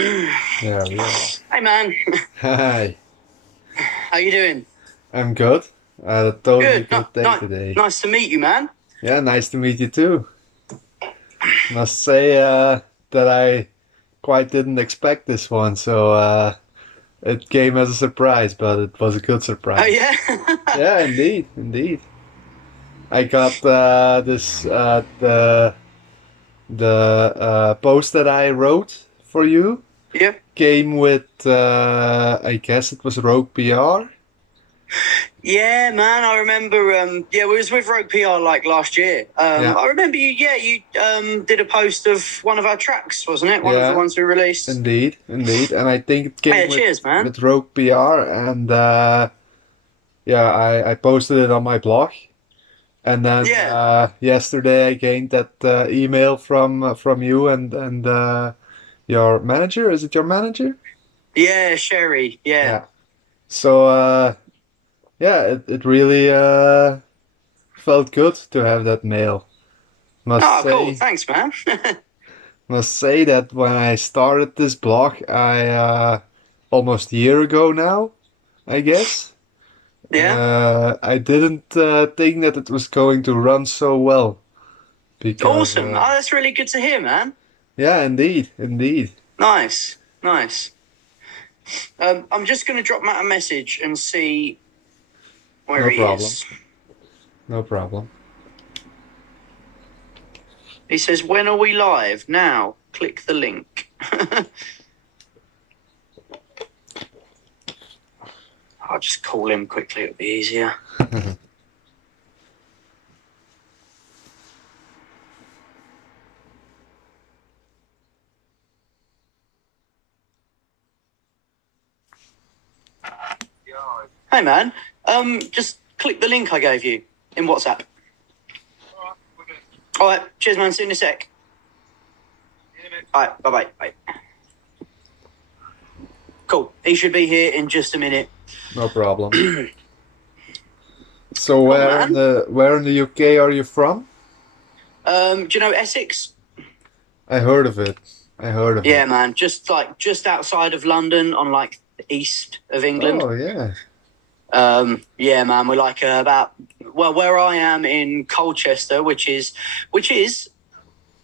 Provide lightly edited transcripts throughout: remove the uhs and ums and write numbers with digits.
Yeah, yeah. Hey man, Hi, how you doing? I'm good. I had a totally Good. No, good day no, today. nice to meet you, man. Yeah, nice to meet you too. Must say that I quite didn't expect this one, so it came as a surprise, but it was a good Oh surprise. yeah. Yeah, indeed, indeed. I got this the post that I wrote for you Yeah. came with I guess it was Rogue PR. Yeah, man. I remember. Yeah, we was with Rogue PR like last year. Yeah, I remember you. Yeah, you did a post of one of our tracks, wasn't it? One of the yeah. ones we released. Indeed, indeed, and I think it came Yeah. Cheers, man. with Rogue PR, and yeah, I posted it on my blog, and then Yeah. yesterday I gained that email from you and your manager. Is it your manager? Yeah, Sherry. Yeah. Yeah. So yeah, it really felt good to have that mail. Must Oh, cool. say, Thanks, man. must say that when I started this blog, I almost a year ago now, I guess. Yeah. I didn't think that it was going to run so well because, Awesome. Oh, that's really good to hear, man. yeah, indeed, indeed. Nice. Nice. I'm just going to drop Matt a message and see where No he problem. is. No problem. He says, "When are we live? Now, click the link." I'll just call him quickly, it'll be easier. Hey, man. Just click the link I gave you in WhatsApp. All right. Cheers, man. See you in a sec. All right. Bye-bye. Bye. Cool. He should be here in just a minute. No problem. So Cool, man. where in the UK are you from? Do you know Essex? I heard of it. I heard of Yeah, it. man. Just outside of London on like the east of England. Oh yeah. Yeah, man. We're like about where I am in Colchester, which is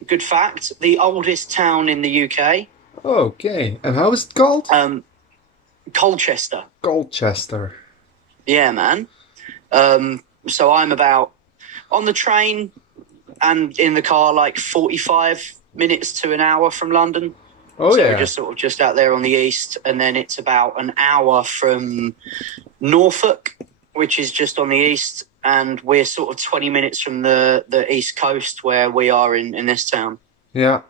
good fact the oldest town in the UK. Okay. And how is it called? Colchester. Colchester. Yeah, man. So I'm about on the train and in the car like 45 minutes to an hour from London. Oh So we're yeah. just sort of just out there on the east, and then it's about an hour from Norfolk, which is just on the east, and we're sort of 20 minutes from the east coast where we are in this town. Yeah.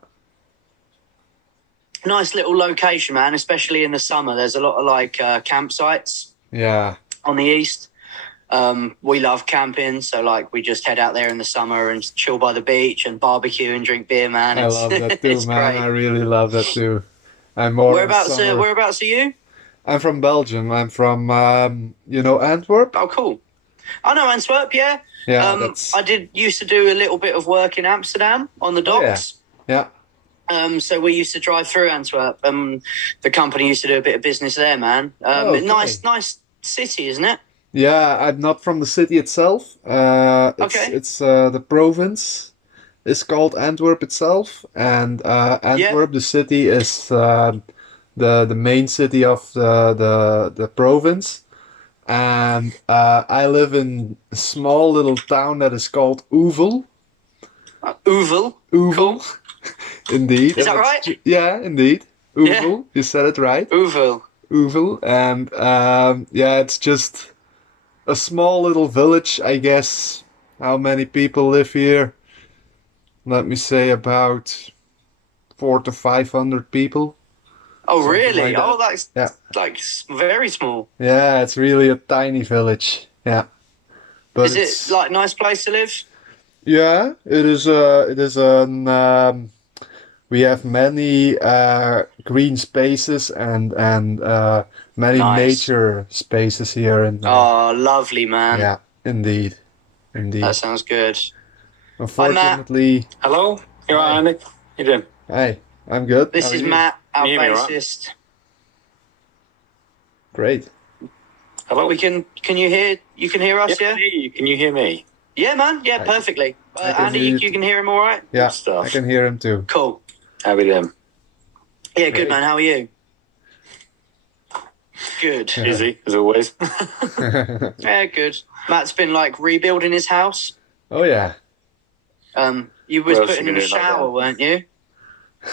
Nice little location, man, especially in the summer. There's a lot of like campsites Yeah. on the east. We love camping, so like we just head out there in the summer and chill by the beach and barbecue and drink beer, man. I It's love that too, it's man. I great. really love that too. I'm more of a summer. Whereabouts are you? I'm from Belgium. I'm from Antwerp. Oh, cool. I know Antwerp, yeah. Yeah, that's. I did used to do a little bit of work in Amsterdam on the Oh yeah. docks. Yeah. So we used to drive through Antwerp. The company used to do a bit of business there, man. Oh, okay. Nice city, isn't it? Yeah, I'm not from the city itself. Okay. It's the province is called Antwerp itself, and Yeah. Antwerp, the city, is the main city of the province. And I live in a small little town that is called Oevel. Uvel. Oevel, Cool. indeed. Is And that right? yeah, indeed. Yeah. Oevel, you said it right. Uvel. Oevel, and yeah, it's just a small little village, I guess. How many people live here? Let me say about 400 to 500 people, Oh, something like really? that. Oh, that's Yeah, like very small. yeah, it's really a tiny village. Yeah, but Is it it's like nice place to live? yeah, it is. It is an. We have many green spaces and many Nice. nature spaces here, and Oh, lovely, man. yeah, indeed, That indeed. sounds good. Hi, Matt. Unfortunately, Hello, you're right, hi, Andy. How you doing? hi. I'm good. How This are is you? Matt, our you hear me, right? bassist. Great. Hello? Can you hear? You can hear us, I can hear you. Can you hear me? Yeah, man. Yeah, perfectly. I can Andy, hear you you can hear him all right? Yeah, Good stuff. I can hear him too. Cool. How we doing? Yeah, Great. good, man. How are you? Good. Yeah. Busy, as always. Yeah, good. Matt's been like rebuilding his house. Oh yeah. You was What else putting you in a gonna do like shower, that? weren't you?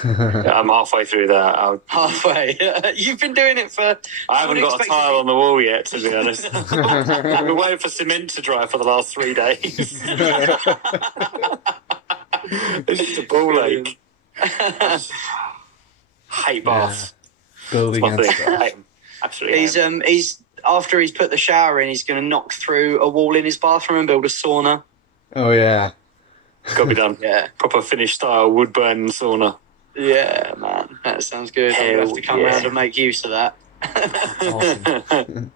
Yeah, I'm halfway through that. Halfway. You've been doing it for. I haven't got a tile on the wall yet, to be honest. I've been waiting for cement to dry for the last 3 days. It's just a ball ache. I hate baths. Building It's my and thing. stuff. I hate them. Absolutely. hate them. He's after he's put the shower in, he's going to knock through a wall in his bathroom and build a sauna. Oh yeah. It's got to be done. Yeah. Proper Finnish style wood burning sauna. Yeah, man. That sounds good. I'm going to have to come Hell round yeah. and make use of that. Awesome.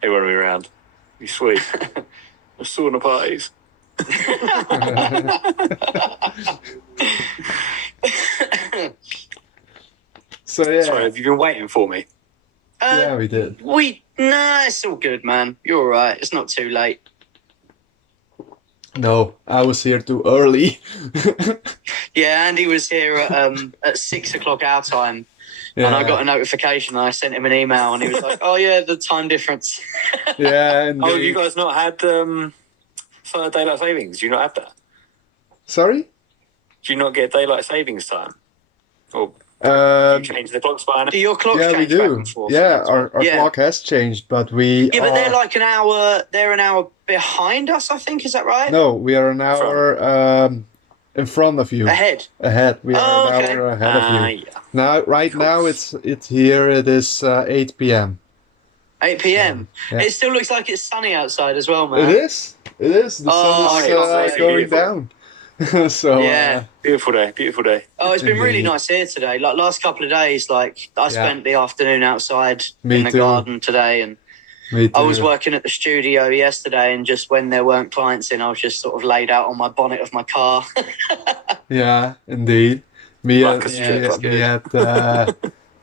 Hey, when are we around? Be sweet. The sauna parties. So yeah. Sorry, have you been waiting for me? Yeah, we did. Nah, it's all good, man. You're all right. It's not too late. No, I was here too early. Yeah, Andy was here at 6 o'clock our time, and I got a notification. And I sent him an email, and he was like, "Oh yeah, the time difference." Yeah, and Oh, have you guys not had daylight savings? Do you not have that? Sorry? Do you not get daylight savings time? Or Um, you change the clocks by an Do your clocks yeah, we change back do. and forth? Yeah, our Yeah. clock has changed, but we Yeah, but they're are- like an hour. They're an hour behind us, I think. Is that right? No, we are an hour in front of you. Ahead. Ahead. We are Oh, an okay. hour ahead of you. Yeah. Now, right Cool. now, it's here. It is 8 p.m. 8 p.m. Yeah. It still looks like it's sunny outside as well, man. It is. It is. The Oh, sun is it's going beautiful. down. So Yeah. Beautiful day, beautiful day. Oh, it's been really Indeed. nice here today. Like last couple of days, like I spent the afternoon outside Me in the too. garden today, and me too. I was working at the studio yesterday, and just when there weren't clients in, I was just sort of laid out on my bonnet of my car. Yeah, indeed. Me, Like a me, stripper. me at,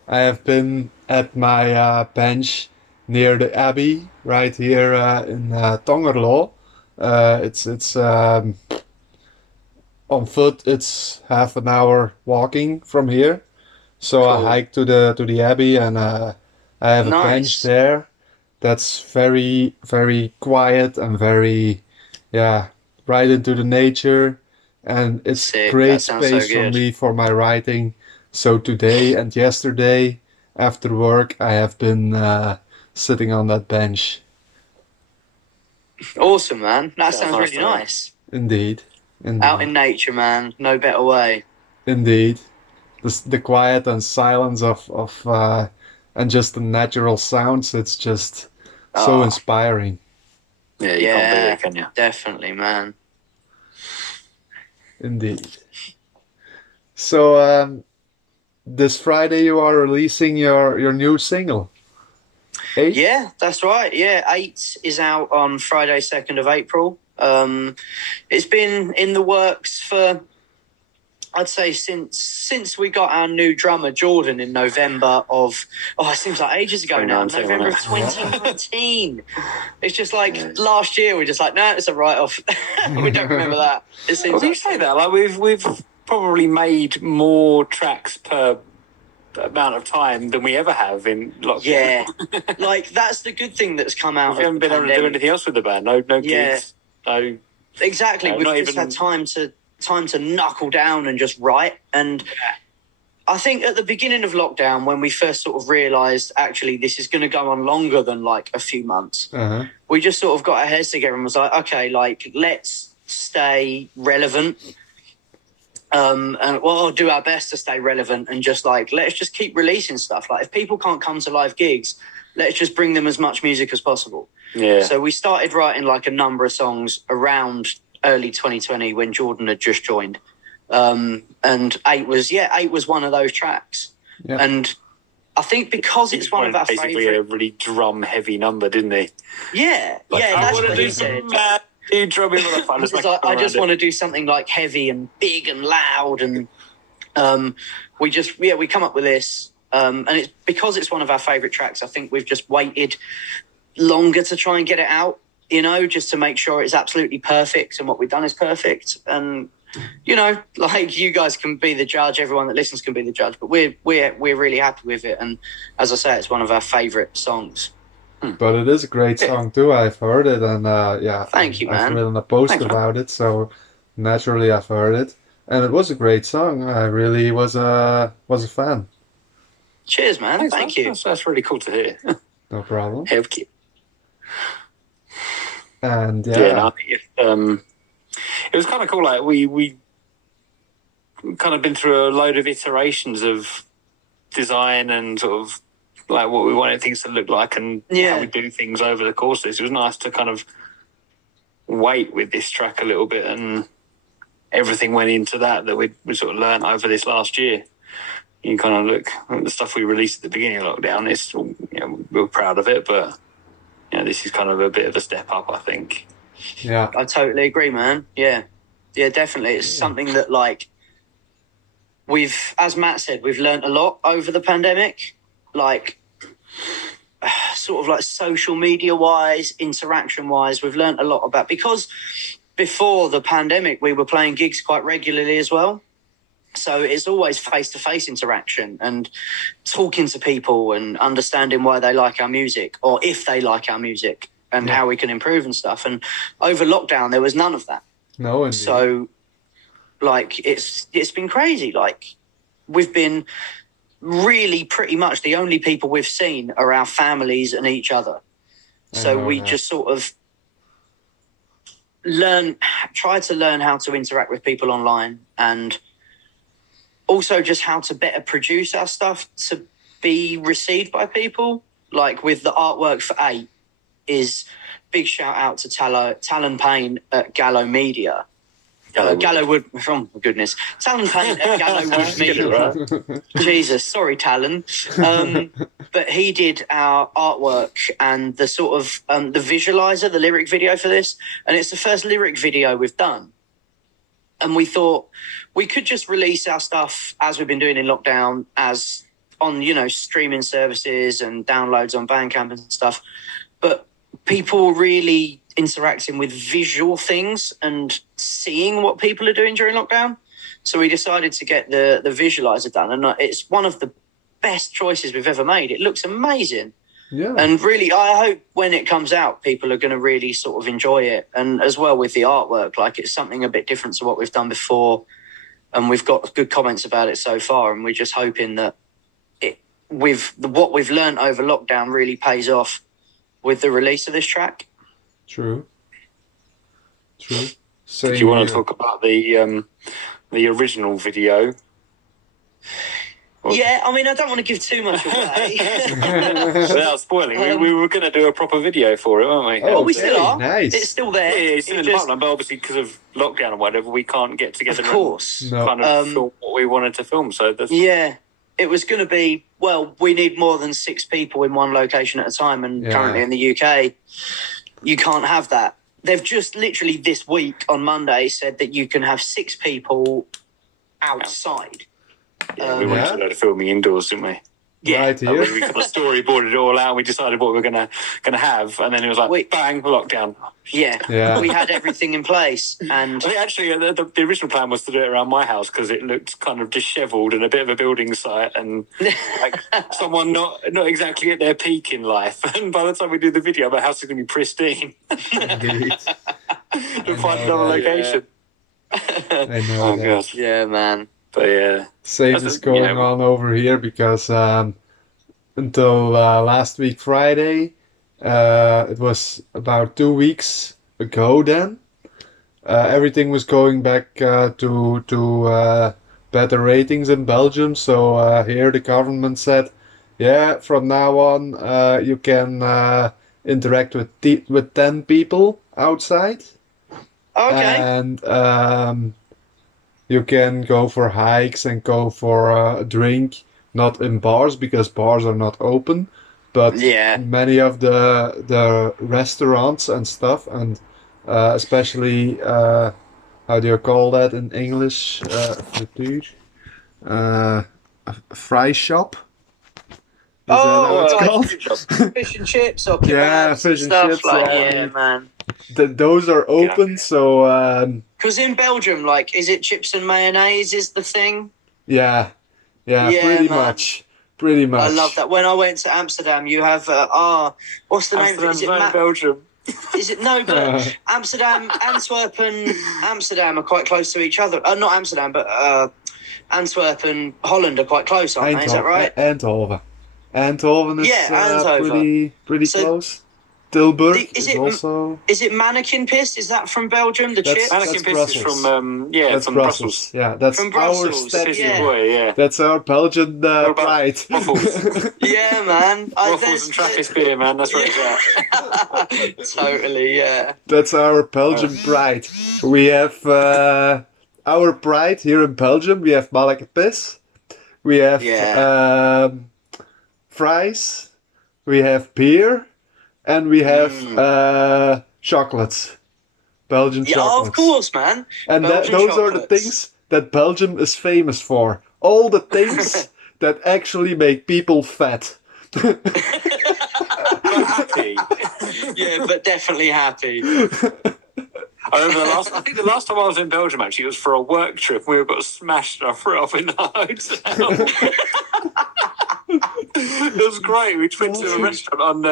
I have been at my bench near the Abbey, right here in Tongerlo. It's on foot. It's half an hour walking from here. So I Cool. hike to the Abbey, and I have a bench Nice. there. That's very very quiet and very, yeah, right into the nature, and it's Sick. great That sounds so space for good. me for my writing. So today and yesterday after work, I have been sitting on that bench. Awesome, man. That Sounds sounds nice really to me. nice. Indeed, Out in nature, man. No better way. indeed. The quiet and silence of and just the natural sounds. It's just so Oh. inspiring. Yeah, you can't beat Yeah, it, can you? definitely, man. Indeed. So this Friday you are releasing your new single. 8? Yeah, that's right. Yeah, 8 is out on Friday, 2nd of April. It's been in the works for, I'd say, since we got our new drummer Jordan in November of, it seems like ages ago now, 2019, November of wasn't 2019. It's just like Yeah. last year we're just like, no, it's a write-off. We don't remember that. It seems Well, you like say that, like we've probably made more tracks per amount of time than we ever have in lockdown. yeah, like that's the good thing that's come out. We haven't of been the able to do pandemic. anything else with the band. No Yeah. gigs. No. Exactly, we've not just even- had time to knuckle down and just write. And I think at the beginning of lockdown, when we first sort of realised actually this is going to go on longer than like a few months, Uh-huh. we just sort of got our heads together and was like, okay, like let's stay relevant. And we'll do our best to stay relevant and just like let's just keep releasing stuff. Like if people can't come to live gigs, let's just bring them as much music as possible. Yeah. So we started writing like a number of songs around early 2020 when Jordan had just joined. And 8 was one of those tracks. Yeah. And I think because it's one of our basically favorite. a really drum heavy number, didn't he? Yeah, Like, yeah, I that's want what to he do said. some mad drumming. It's like, I just want to do something like heavy and big and loud, and We come up with this, and it's because it's one of our favourite tracks. I think we've just waited longer to try and get it out, just to make sure it's absolutely perfect and what we've done is perfect. And like, you guys can be the judge, everyone that listens can be the judge, but we're really happy with it. And as I say, it's one of our favourite songs. But it is a great song too. I've heard it, and Thank you, man. I've written a post Thanks, man. about it, so naturally I've heard it, and it was a great song. I really was a fan. Cheers, man. Thank you. That's really cool to hear. No problem. Thank you. And No, I think it was kind of cool. Like we kind of been through a load of iterations of design and sort of like what we wanted things to look like and how we do things over the course of this. It was nice to kind of wait with this track a little bit, and everything went into that we sort of learned over this last year. You kind of look at the stuff we released at the beginning of lockdown. It's we're proud of it, but this is kind of a bit of a step up, I think. Yeah, I totally agree, man. Yeah, definitely. It's something that, like, as Matt said, we've learned a lot over the pandemic. Like, sort of like social media wise, interaction wise, we've learned a lot about, because before the pandemic we were playing gigs quite regularly as well. So it's always face-to-face interaction and talking to people and understanding why they like our music, or if they like our music, and how we can improve and stuff. And over lockdown, there was none of that. no, indeed. So, like, it's been crazy. Like, we've been really pretty much the only people we've seen are our families and each other. So we just sort of try to learn how to interact with people online, and also just how to better produce our stuff to be received by people. Like, with the artwork for 8, is big shout out to Talon Payne at Gallo Media. Gallowwood, oh my goodness. Talon Payne at Gallowwood Media. Jesus, sorry, Talon. But he did our artwork and the sort of the visualizer, the lyric video for this. And it's the first lyric video we've done. And we thought we could just release our stuff as we've been doing in lockdown, as on, streaming services and downloads on Bandcamp and stuff. But people really interacting with visual things and seeing what people are doing during lockdown. So we decided to get the visualizer done. And it's one of the best choices we've ever made. It looks amazing. Yeah. And really, I hope when it comes out, people are going to really sort of enjoy it. And as well with the artwork, like, it's something a bit different to what we've done before. And we've got good comments about it so far. And we're just hoping that what we've learned over lockdown really pays off with the release of this track. True. Do you want to talk about the original video? Yeah, I mean, I don't want to give too much away. Without spoiling, we were going to do a proper video for it, weren't we? Oh, we still are. Nice. It's still there. Yeah, it's still in the pipeline, but obviously because of lockdown or whatever, we can't get together of course. and kind of film what we wanted to film. So that's... Yeah, it was going to be, well, we need more than 6 people in one location at a time, and currently in the UK, you can't have that. They've just literally this week on Monday said that you can have 6 people outside. Yeah, we went to a load of filming indoors, didn't we? Yeah, right here. We kind of storyboarded it all out. We decided what we were gonna have, and then it was like bang, lockdown. Yeah, we had everything in place, and I think actually the original plan was to do it around my house because it looked kind of dishevelled and a bit of a building site, and like someone not exactly at their peak in life. And by the time we do the video, my house is going to be pristine. Indeed. To find another location. I know. Oh god. yeah, man. But yeah. Same is going on over here because until last week Friday, it was about 2 weeks ago then, everything was going back to better ratings in Belgium. So here the government said, yeah, from now on you can interact with 10 people outside. Okay. And you can go for hikes and go for a drink, not in bars because bars are not open, but many of the restaurants and stuff, and especially how do you call that in English? Frituur. a fry shop. Is that how Oh, it's like called? fish and chips or Yeah, kebabs and fish and stuff. chips. Like, Yeah, yeah, man. those are open. So Because in Belgium, like, is it chips and mayonnaise is the thing? yeah, yeah, Yeah, pretty man. much, pretty I love much. that. When I went to Amsterdam, you have what's the name of it? Is Amsterdam's it not in Belgium. Is it no? But Amsterdam, Antwerp, and Amsterdam are quite close to each other. Not Amsterdam, but Antwerp and Holland are quite close, aren't they? Is that right? Eindhoven. Eindhoven is Yeah, Eindhoven. pretty So close. Tilburg is is also is it mannequin piss? Is that from Belgium? The that's chips Mannequin Piss is Brussels. from That's from Brussels. Yeah, that's from our Brussels. The Pissy Yeah, boy, yeah. That's our Belgian What about pride. waffles? yeah, man. Waffles and Trappist beer, man. That's where it's at. Totally, yeah. That's our Belgian pride. We have our pride here in Belgium. We have Malakapis. We have Yeah. fries. We have beer, and we have chocolates. Belgian Yeah, chocolates. of course, man. And Belgian those are the chocolates. things that Belgium is famous for. All the things that actually make people fat. But happy. Yeah, but definitely happy. I remember I think the last time I was in Belgium, actually, it was for a work trip. We got smashed and I threw up in the hotel. It was great. We went to a restaurant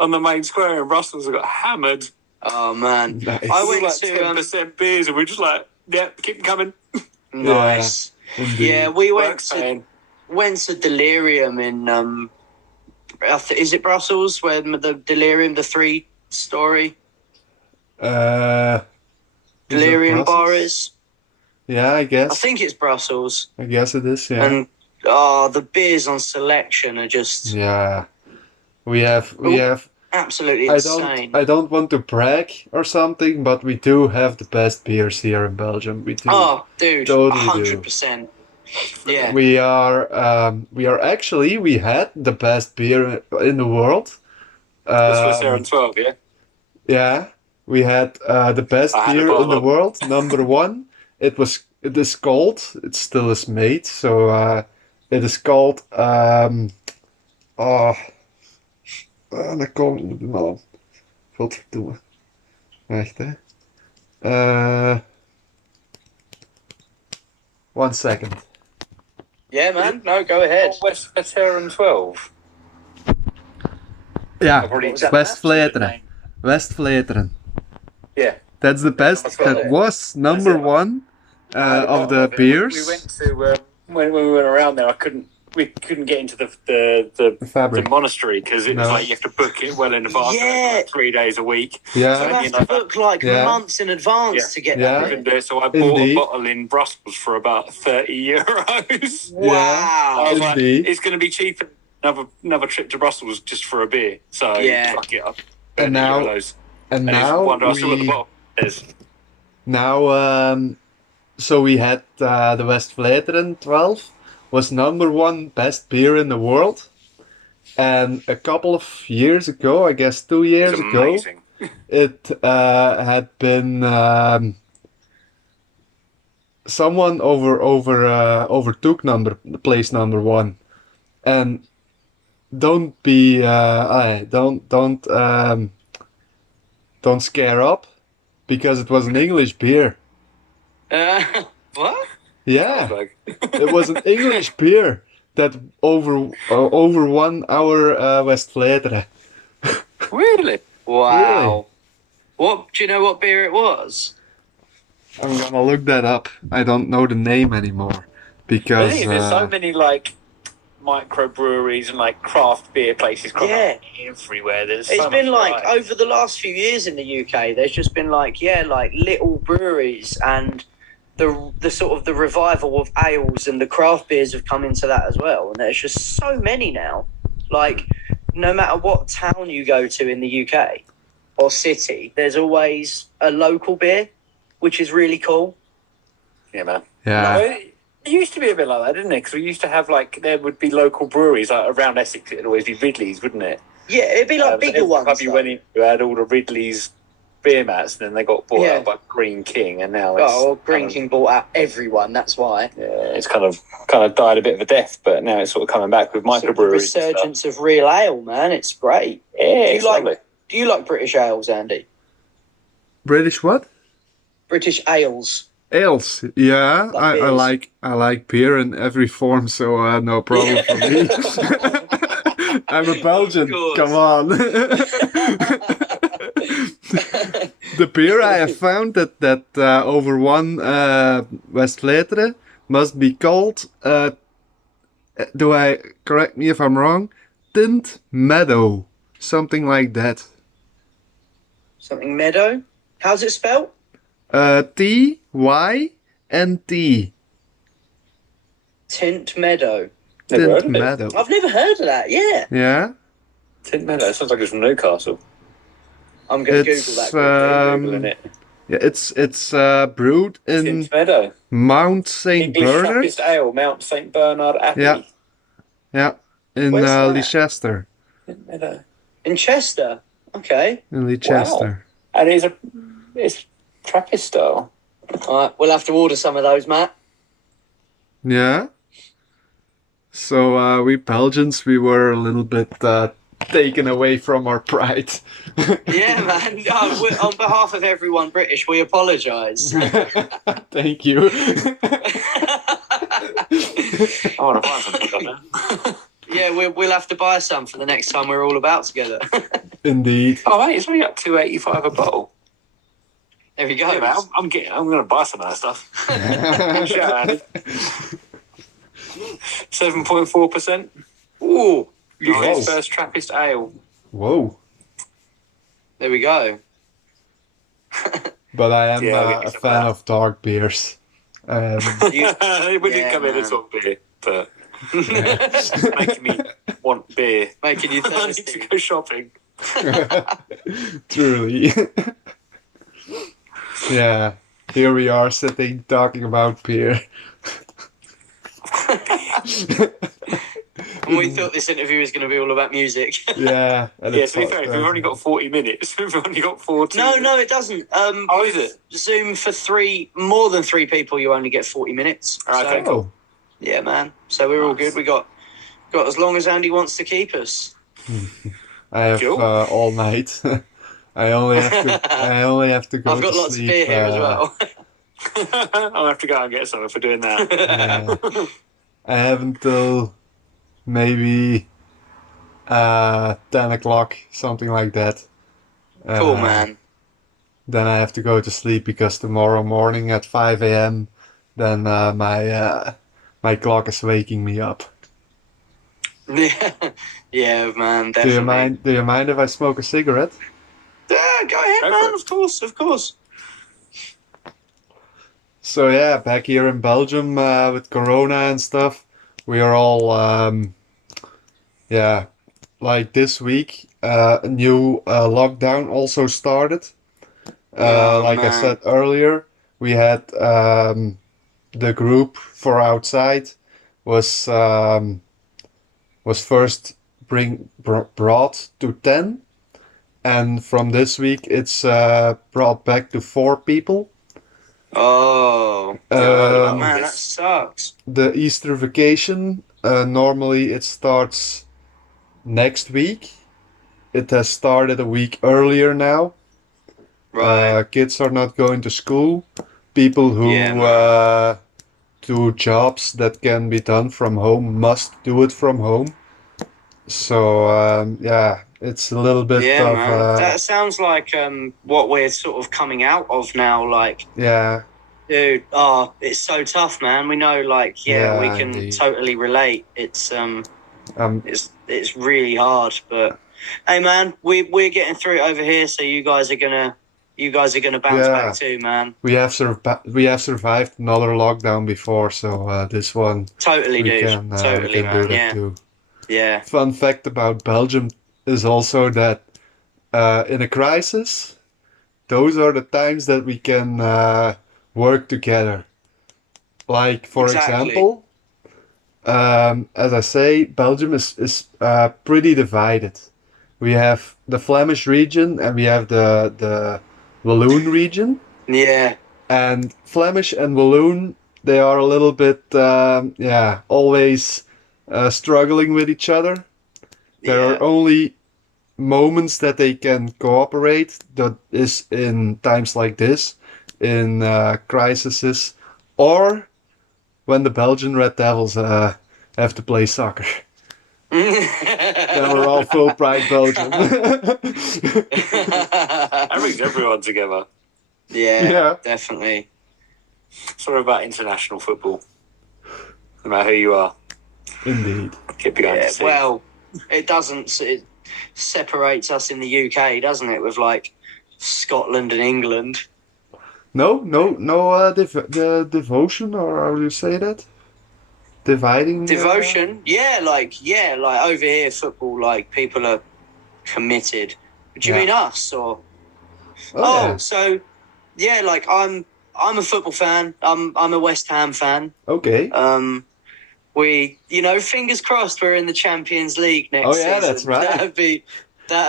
on the main square in Brussels and got hammered. Oh man, Nice. I We went were like to 10% beers and we were just like, yeah, keep them coming. nice. Indeed. Yeah, we Works fine. went to Delirium in is it Brussels where the Delirium, the 3-story Is Delirium that bar Brussels? is? Yeah, I guess. I think it's Brussels. I guess it is, yeah. And the beers on selection are just Yeah. We have absolutely I insane. don't want to brag or something, but we do have the best beers here in Belgium. We do. Oh, dude, Totally do. 100%. Yeah. We are actually we had the best beer in the world. That's for Sarah Um, and 12, yeah? yeah, we had the best I had a beer in the bottle. world, number one. It is called. It still is made. So it is called. Oh, daar komt de naam. Godverdomme. Wacht hè. 1 second. Yeah, man. No, go ahead. West for Sarah and 12. Yeah, I've already What was that? West-Vleteren. West-Vleteren. Yeah. That's the best. That's right. That was number That's it. one I had a of bottle the it. beers. We went to when we went around there. We couldn't get into The fabric. the monastery because it was No. like you have to book it well in advance. Yeah. Like 3 days a week. Yeah. You have to book like Yeah. months in advance Yeah. to get Yeah. that. And, so I bought Indeed. a bottle in Brussels for about €30. Wow. I was like, Indeed. it's going to be cheaper than another trip to Brussels just for a beer. So Yeah. fuck it up. And now- €30. And And it's now wonder I still got the we bottle. There's- so we had the West-Vleteren 12 was number one best beer in the world. And a couple of years ago, I guess 2 years It's ago, amazing. it had been someone overtook place number one, and don't be don't scare up because it was an English beer. What? Yeah, Like, it was an English beer that overwon our West-Vleteren. really? Wow. What? Do you know what beer it was? I'm gonna look that up. I don't know the name anymore The because thing is, there's so many like microbreweries and like craft beer places cropping up everywhere. There's It's so been much like variety. over the last few years in the UK. There's just been like like little breweries, and the sort of the revival of ales and the craft beers have come into that as well. And there's just so many now. Like no matter what town you go to in the UK or city, there's always a local beer, which is really cool. Yeah, man. yeah, No, it used to be a bit like that, didn't it? Because we used to have like there would be local breweries like around Essex. It'd always be Ridley's, wouldn't it? Yeah, it'd be like bigger every ones. pub you though. went in, you had all the Ridley's beer mats, and then they got bought Yeah. out by Green King, and now it's Oh, Green kind of- King bought out everyone. That's why. Yeah, it's kind of died a bit of a death, but now it's sort of coming back with Sort of the microbreweries. and stuff. resurgence of real ale, man. It's great. Yeah, it's lovely. Do you like British ales, Andy? British what? British ales. Ales. Yeah, Like I beers. like beer in every form, so no problem for me. I'm a Belgian. course. Come on. The beer I have found that over one West Vleteren must be called. Do I correct me if I'm wrong? Tint Meadow, something like that. Something meadow. How's it spelled? Tynt. Tint Meadow. Never heard Tint of it. Meadow. I've never heard of that. Yeah. Yeah. Tint Meadow. Sounds like it's from Newcastle. I'm going to It's Google that. quickly. Googling it. yeah, it's brewed in Tint Meadow. Mount Saint English Bernard. Trappist Ale, Mount St Bernard Abbey. Yeah. Yeah, in Where's that? Leicester. Tint Meadow. In Chester. Okay. In Leicester. And it's Trappist style. All right. We'll have to order some of those, Matt. Yeah. So we Belgians, we were a little bit taken away from our pride. Yeah, man. No, on behalf of everyone British, we apologise. Thank you. I want to buy something like that. Yeah, we'll have to buy some for the next time we're all about together. Indeed. Oh, mate, it's only up $2.85 a bottle. There we go. Yeah, man, I'm going to buy some of that stuff. Shout out. 7.4%. Ooh, UK's Nice. first Trappist ale. Whoa. there we go. But I am Yeah, I'll get a you some fan of of dark beers. You- we didn't Yeah, come in to man. talk beer, but making me want beer. Making you I need to thirsty. go shopping. Truly. Yeah. Here we are sitting talking about beer. And we thought this interview was going to be all about music. Yeah. And Yeah, it's to be fair, if we've only got 40 minutes, we've only got 40. No, it doesn't. Oh, is it? Zoom for more than three people, you only get 40 minutes. Okay, So, Oh. yeah, man. So we're all Nice. good. We got as long as Andy wants to keep us. I have Cool. all night. I only have to go I've got to lots sleep. of beer here as well. I'll have to go and get something for doing that. Yeah. I have until maybe 10 o'clock, something like that. Cool, man. Then I have to go to sleep because tomorrow morning at 5 a.m. then my clock is waking me up. Yeah, man. Do Definitely. you mind? Do you mind if I smoke a cigarette? Yeah, go ahead, Go for man. it. Of course. So yeah, back here in Belgium with Corona and stuff, we are all yeah, like this week a new lockdown also started. Oh, Like I man. said earlier, we had the group for outside was first brought to 10, and from this week it's brought back to 4 people. Oh, Um, man, that sucks. The Easter vacation, normally it starts next week. It has started a week earlier now. Right. Kids are not going to school. People who Yeah, do jobs that can be done from home must do it from home. So yeah, it's a little bit Yeah, of man. That sounds like what we're sort of coming out of now. Like, yeah, dude, it's so tough, man. We know, like, Yeah, we can indeed. totally relate. It's um, it's really hard, but hey, man, we're getting through it over here. So you guys are gonna bounce Yeah. back too, man. we have survived another lockdown before, so this one Totally, we dude. can Totally, do man. that Yeah, too. yeah. Fun fact about Belgium is also that in a crisis, those are the times that we can work together. Like, for Exactly. example, as I say, Belgium is pretty divided. We have the Flemish region and we have the Walloon region. Yeah. And Flemish and Walloon, they are a little bit, always struggling with each other. There Yeah. are only moments that they can cooperate. That is in times like this, in crises, or when the Belgian Red Devils have to play soccer. Then we're all full pride Belgium. That brings everyone together. Yeah, definitely. Sorry about international football. No matter who you are. Indeed. Keep behind the scenes. Well, it doesn't. It separates us in the UK, doesn't it? With like Scotland and England. No, the devotion, or how do you say that? Dividing. Devotion. Like over here, football. Like people are committed. Do you mean us or? Oh, yeah. So yeah, like I'm a football fan. I'm a West Ham fan. Okay. We, fingers crossed we're in the Champions League next season. Oh yeah, that's right. That'd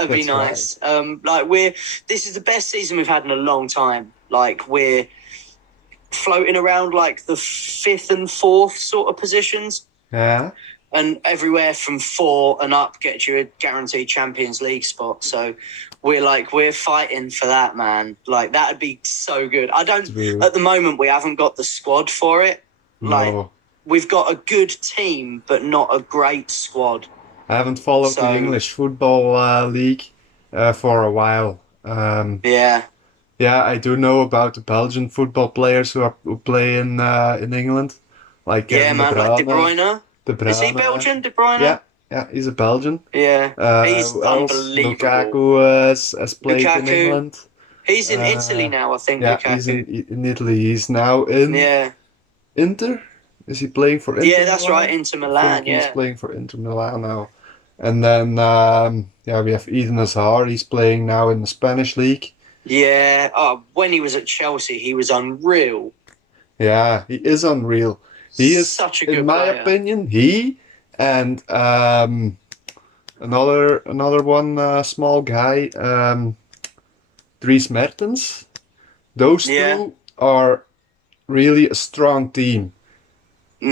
be nice. Right. This is the best season we've had in a long time. Like we're floating around like the 5th and 4th sort of positions. Yeah. And everywhere from 4 and up gets you a guaranteed Champions League spot. So we're fighting for that, man. Like that'd be so good. At the moment we haven't got the squad for it. No. We've got a good team, but not a great squad. I haven't followed the English football league for a while. Yeah. Yeah, I do know about the Belgian football players who play in England. Like De Bruyne. De Bruyne. Is he Belgian, De Bruyne? Yeah, he's a Belgian. Yeah, he's unbelievable. Lukaku has played in England. He's in Italy now, I think. Yeah, Lukaku. he's in Italy. He's now in Inter. Is he playing for Inter? Yeah, that's Milan? Right, Inter Milan. He's playing for Inter Milan now. And then we have Eden Hazard. He's playing now in the Spanish league. Yeah. Oh, when he was at Chelsea, he was unreal. Yeah, he is unreal. He is such a good in my player. opinion. He and another one small guy, Dries Mertens. Those two are really a strong team.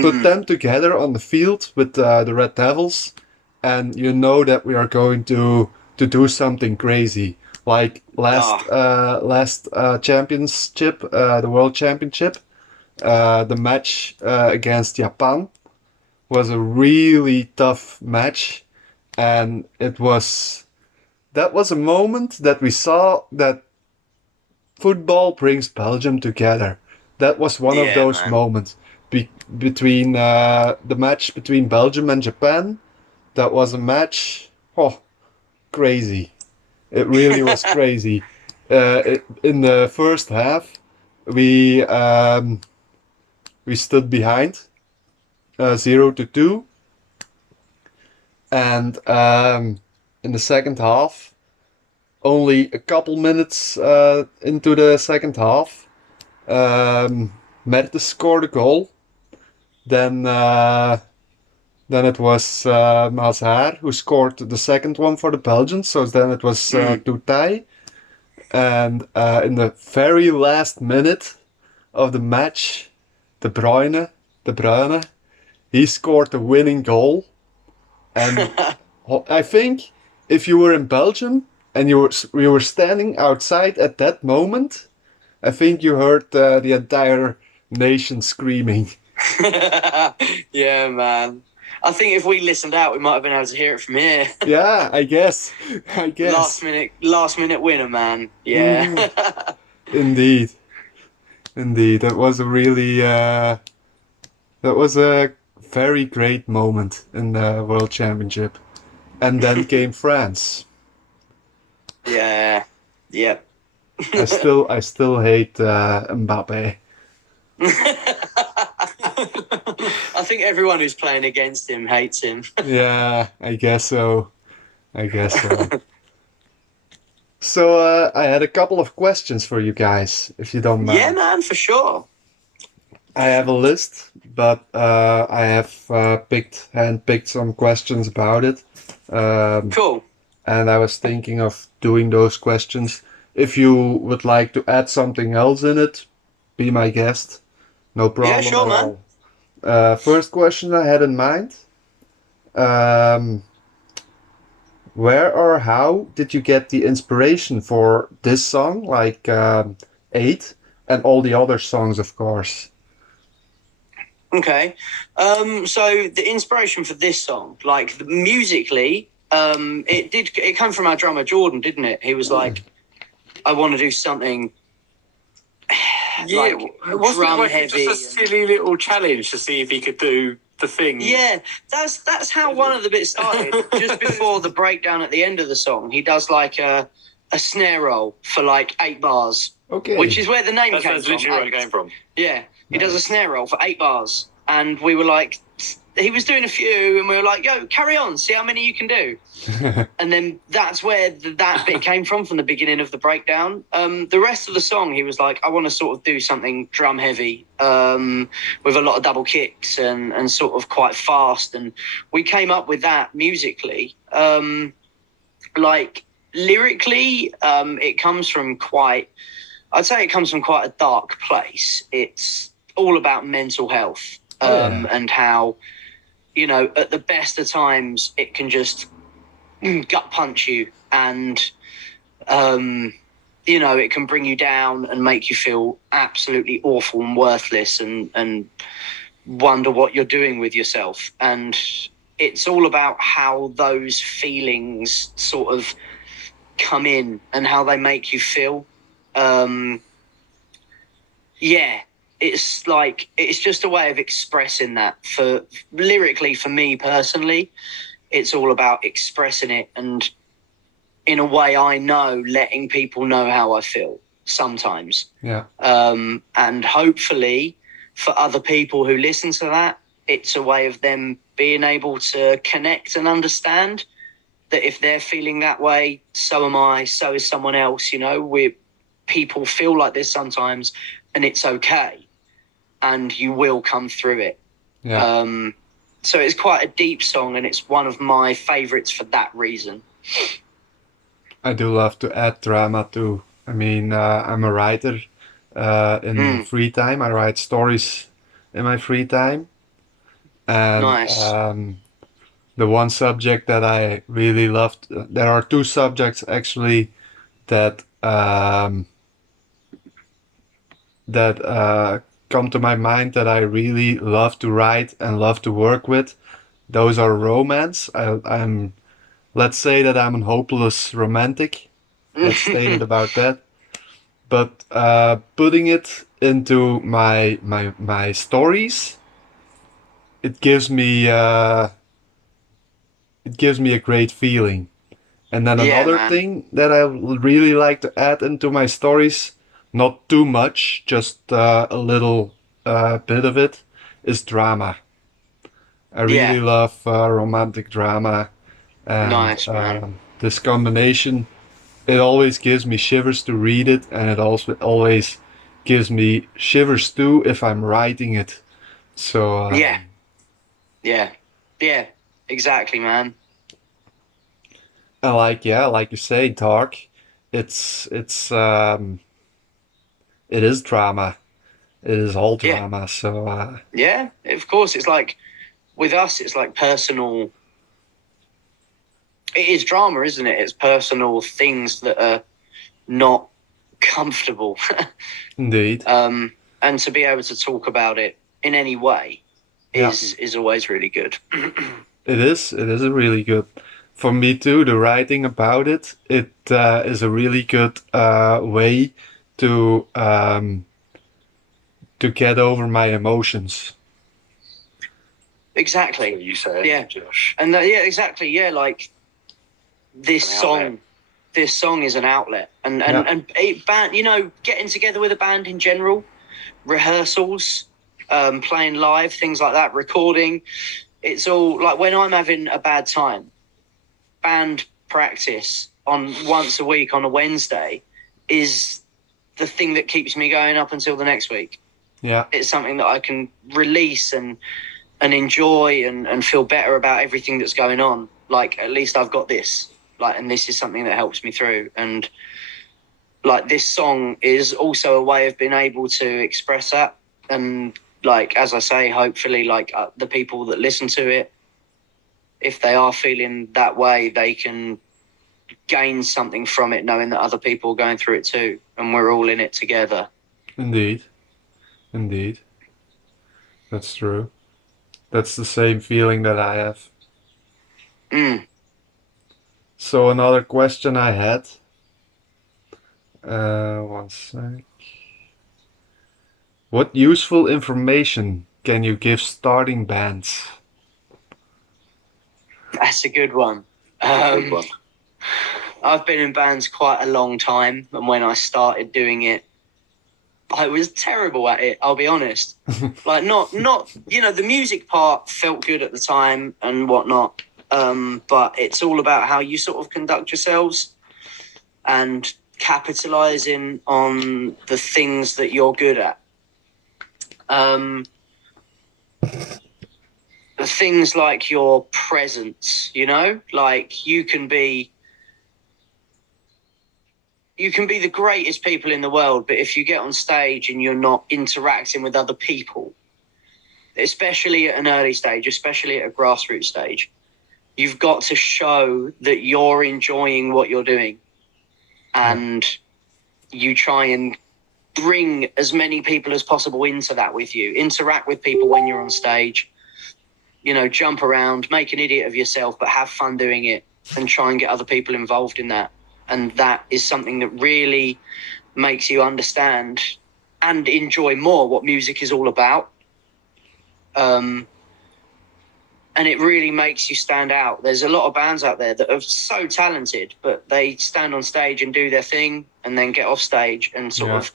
Put them together on the field with the Red Devils, and you know that we are going to do something crazy. Like last championship, the World Championship, the match against Japan was a really tough match, and that was a moment that we saw that football brings Belgium together. That was one of those moments. Between the match between Belgium and Japan, that was a match, crazy. It really was crazy. In the first half, we stood behind 0-2, and in the second half, only a couple minutes into the second half, Mertens scored a goal. Then it was Hazard who scored the second one for the Belgians. So then it was to tie. And in the very last minute of the match, De Bruyne, he scored the winning goal. And I think if you were in Belgium and you were standing outside at that moment, I think you heard the entire nation screaming. Yeah, man. I think if we listened out, we might have been able to hear it from here. Yeah, I guess. Last minute winner, man. Yeah. Indeed. That was a really very great moment in the World Championship. And then came France. Yeah. Yep. I still hate Mbappe. I think everyone who's playing against him hates him. Yeah, I guess so. So I had a couple of questions for you guys, if you don't mind. Yeah, man, for sure. I have a list, but I have handpicked some questions about it. Cool. And I was thinking of doing those questions if you would like to add something else in it, be my guest. No Yeah, problem sure, at man. all. First question I had in mind. Um, where or how did you get the inspiration for this song, like 8, and all the other songs, of course? Okay. So the inspiration for this song, like musically, it came from our drummer Jordan, didn't it? He was like, I want to do something Yeah, like wasn't it drum like heavy. just a silly little challenge to see if he could do the thing? Yeah, that's how one of the bits started. Just before the breakdown at the end of the song, he does like a snare roll for like 8 bars, Okay. which is where the name That's came from. literally where it came from. Yeah, he does a Nice. snare roll for 8 bars, and we were like, he was doing a few, and we were like, yo, carry on, see how many you can do. And then that's where that bit came from the beginning of the breakdown. The rest of the song, he was like, I want to sort of do something drum heavy, with a lot of double kicks and sort of quite fast. And we came up with that musically. Like lyrically, it comes from I'd say it comes from quite a dark place. It's all about mental health, and how, you know, at the best of times, it can just gut punch you, and you know, it can bring you down and make you feel absolutely awful and worthless, and wonder what you're doing with yourself. And it's all about how those feelings sort of come in and how they make you feel. Yeah, it's like, it's just a way of expressing that. For lyrically, for me personally, it's all about expressing it, and in a way I know, letting people know how I feel sometimes. Yeah. And hopefully for other people who listen to that, it's a way of them being able to connect and understand that if they're feeling that way, so am I, so is someone else. You know, people feel like this sometimes, and it's okay, and you will come through it. Yeah. So it's quite a deep song, and it's one of my favourites for that reason. I do love to add drama too. I mean, I'm a writer in free time. I write stories in my free time. And Nice. the one subject that I really loved, there are two subjects actually that come to my mind that I really love to write and love to work with. Those are romance. I'm Let's say that I'm a hopeless romantic. Let's state it about that. But putting it into my stories, it gives me a great feeling. And then Yeah, another man. thing that I would really like to add into my stories, not too much, just a little bit of it, is drama. I Yeah. really love romantic drama, and Nice, man. this combination, it always gives me shivers to read it, and it also always gives me shivers too if I'm writing it. So Yeah. Yeah. Yeah. Exactly, man. I like you say, dark. It's it is drama. It is all Yeah. drama. So Yeah. Of course, it's like, with us, it's like personal. It is drama, isn't it? It's personal things that are not comfortable. indeed, And to be able to talk about it in any way yeah, is always really good. it is. It is a really good. For me too, the writing about it, it is a really good way to um, to get over my emotions. Exactly. You say, Yeah. Josh. And yeah, exactly. Yeah, like this An outlet. song. This song is an outlet, and Yeah. band. You know, getting together with a band in general, rehearsals, playing live, things like that, recording. It's all like, when I'm having a bad time, band practice on once a week on a Wednesday is the thing that keeps me going up until the next week. Yeah, It's something that I can release and enjoy and feel better about everything that's going on. Like, at least I've got this. Like, and this is something that helps me through. And like this song is also a way of being able to express that. And like, as I say, hopefully like the people that listen to it, if they are feeling that way, they can gain something from it, knowing that other people are going through it too, and we're all in it together. Indeed. Indeed. That's true. That's the same feeling that I have. So another question I had. One sec. What useful information can you give starting bands? That's a good one. I've been in bands quite a long time, and when I started doing it, I was terrible at it, I'll be honest. Like, not the music part felt good at the time and whatnot, but it's all about how you sort of conduct yourselves and capitalizing on the things that you're good at. The things like your presence, like you can be the greatest people in the world, but if you get on stage and you're not interacting with other people, especially at an early stage, especially at a grassroots stage, you've got to show that you're enjoying what you're doing. And you try and bring as many people as possible into that with you. Interact with people when you're on stage. Jump around, make an idiot of yourself, but have fun doing it and try and get other people involved in that. And that is something that really makes you understand and enjoy more what music is all about. And it really makes you stand out. There's a lot of bands out there that are so talented, but they stand on stage and do their thing and then get off stage and sort of,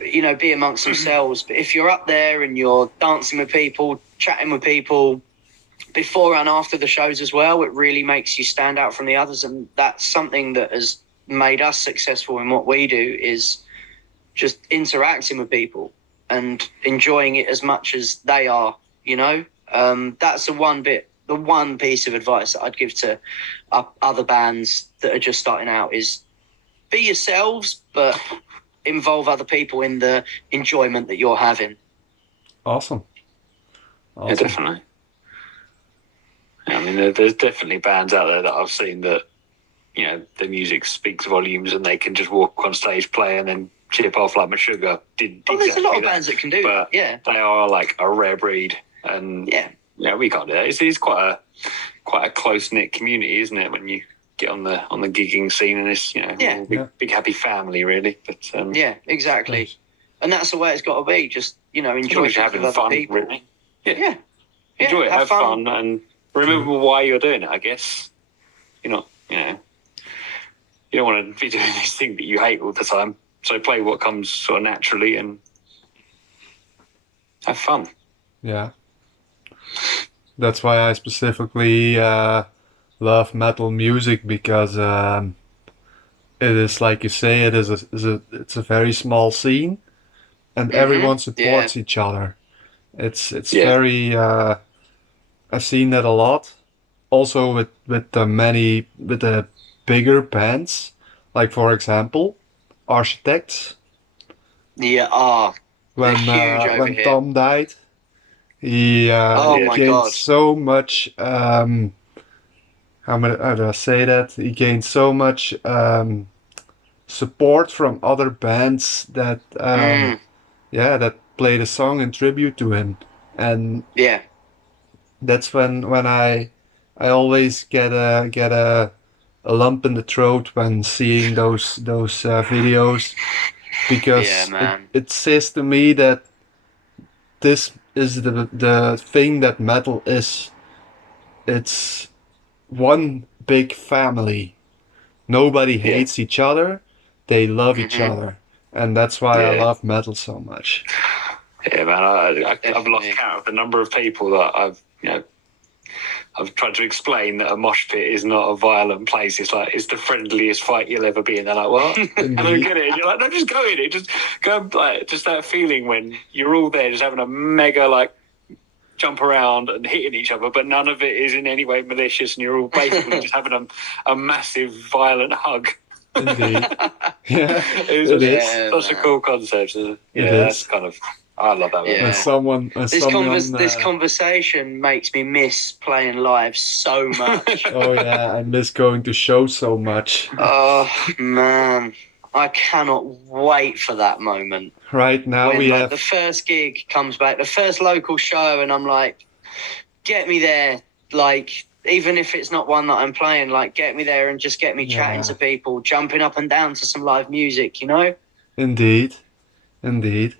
be amongst themselves. But if you're up there and you're dancing with people, chatting with people before and after the shows as well, it really makes you stand out from the others. And that's something that has made us successful in what we do, is just interacting with people and enjoying it as much as they are, That's the one piece of advice that I'd give to other bands that are just starting out, is be yourselves, but involve other people in the enjoyment that you're having. Awesome. Yeah, definitely. I mean, there's definitely bands out there that I've seen that, the music speaks volumes and they can just walk on stage, play, and then chip off like Meshuggah did. There's a lot of bands that can do that. Yeah, they are like a rare breed, and we can't do that. It's quite a close knit community, isn't it? When you get on the gigging scene, and it's big happy family, really. But exactly, and that's the way it's got to be. Just enjoy having fun, people. Really. Yeah. Enjoy it, have fun, and remember why you're doing it. I guess you're not, you don't want to be doing this thing that you hate all the time. So play what comes sort of naturally and have fun. Yeah. That's why I specifically love metal music, because it is, like you say, it's a very small scene, and everyone supports each other. It's very I've seen that a lot. Also with the bigger bands, like for example, Architects. Yeah, when here. Tom died, he gained so much. How do I say that? He gained so much support from other bands that that played a song in tribute to him, and that's when I always get a lump in the throat when seeing those videos, because it says to me that this is the thing that metal is. It's one big family. Nobody hates each other. They love each other, and that's why I love metal so much. Yeah, man, I've lost count of the number of people that I've tried to explain that a mosh pit is not a violent place. It's like, it's the friendliest fight you'll ever be in. They're like, what? I don't get it. And you're like, no, just go in it. Just go, like, just that feeling when you're all there, just having a mega, like, jump around and hitting each other, but none of it is in any way malicious, and you're all basically just having a massive violent hug. Indeed. Yeah, It was it just is. Yeah, such a man. cool concept. Yeah, It that's is. kind of, I love that one. Yeah. When This someone, this conversation makes me miss playing live so much. oh yeah, I miss going to shows so much. Oh man, I cannot wait for that moment Right now when we like have, the first gig comes back, the first local show, and I'm like, get me there. Like even if it's not one that I'm playing, like get me there and just get me chatting Yeah. to people, jumping up and down to some live music. You know? indeed, indeed.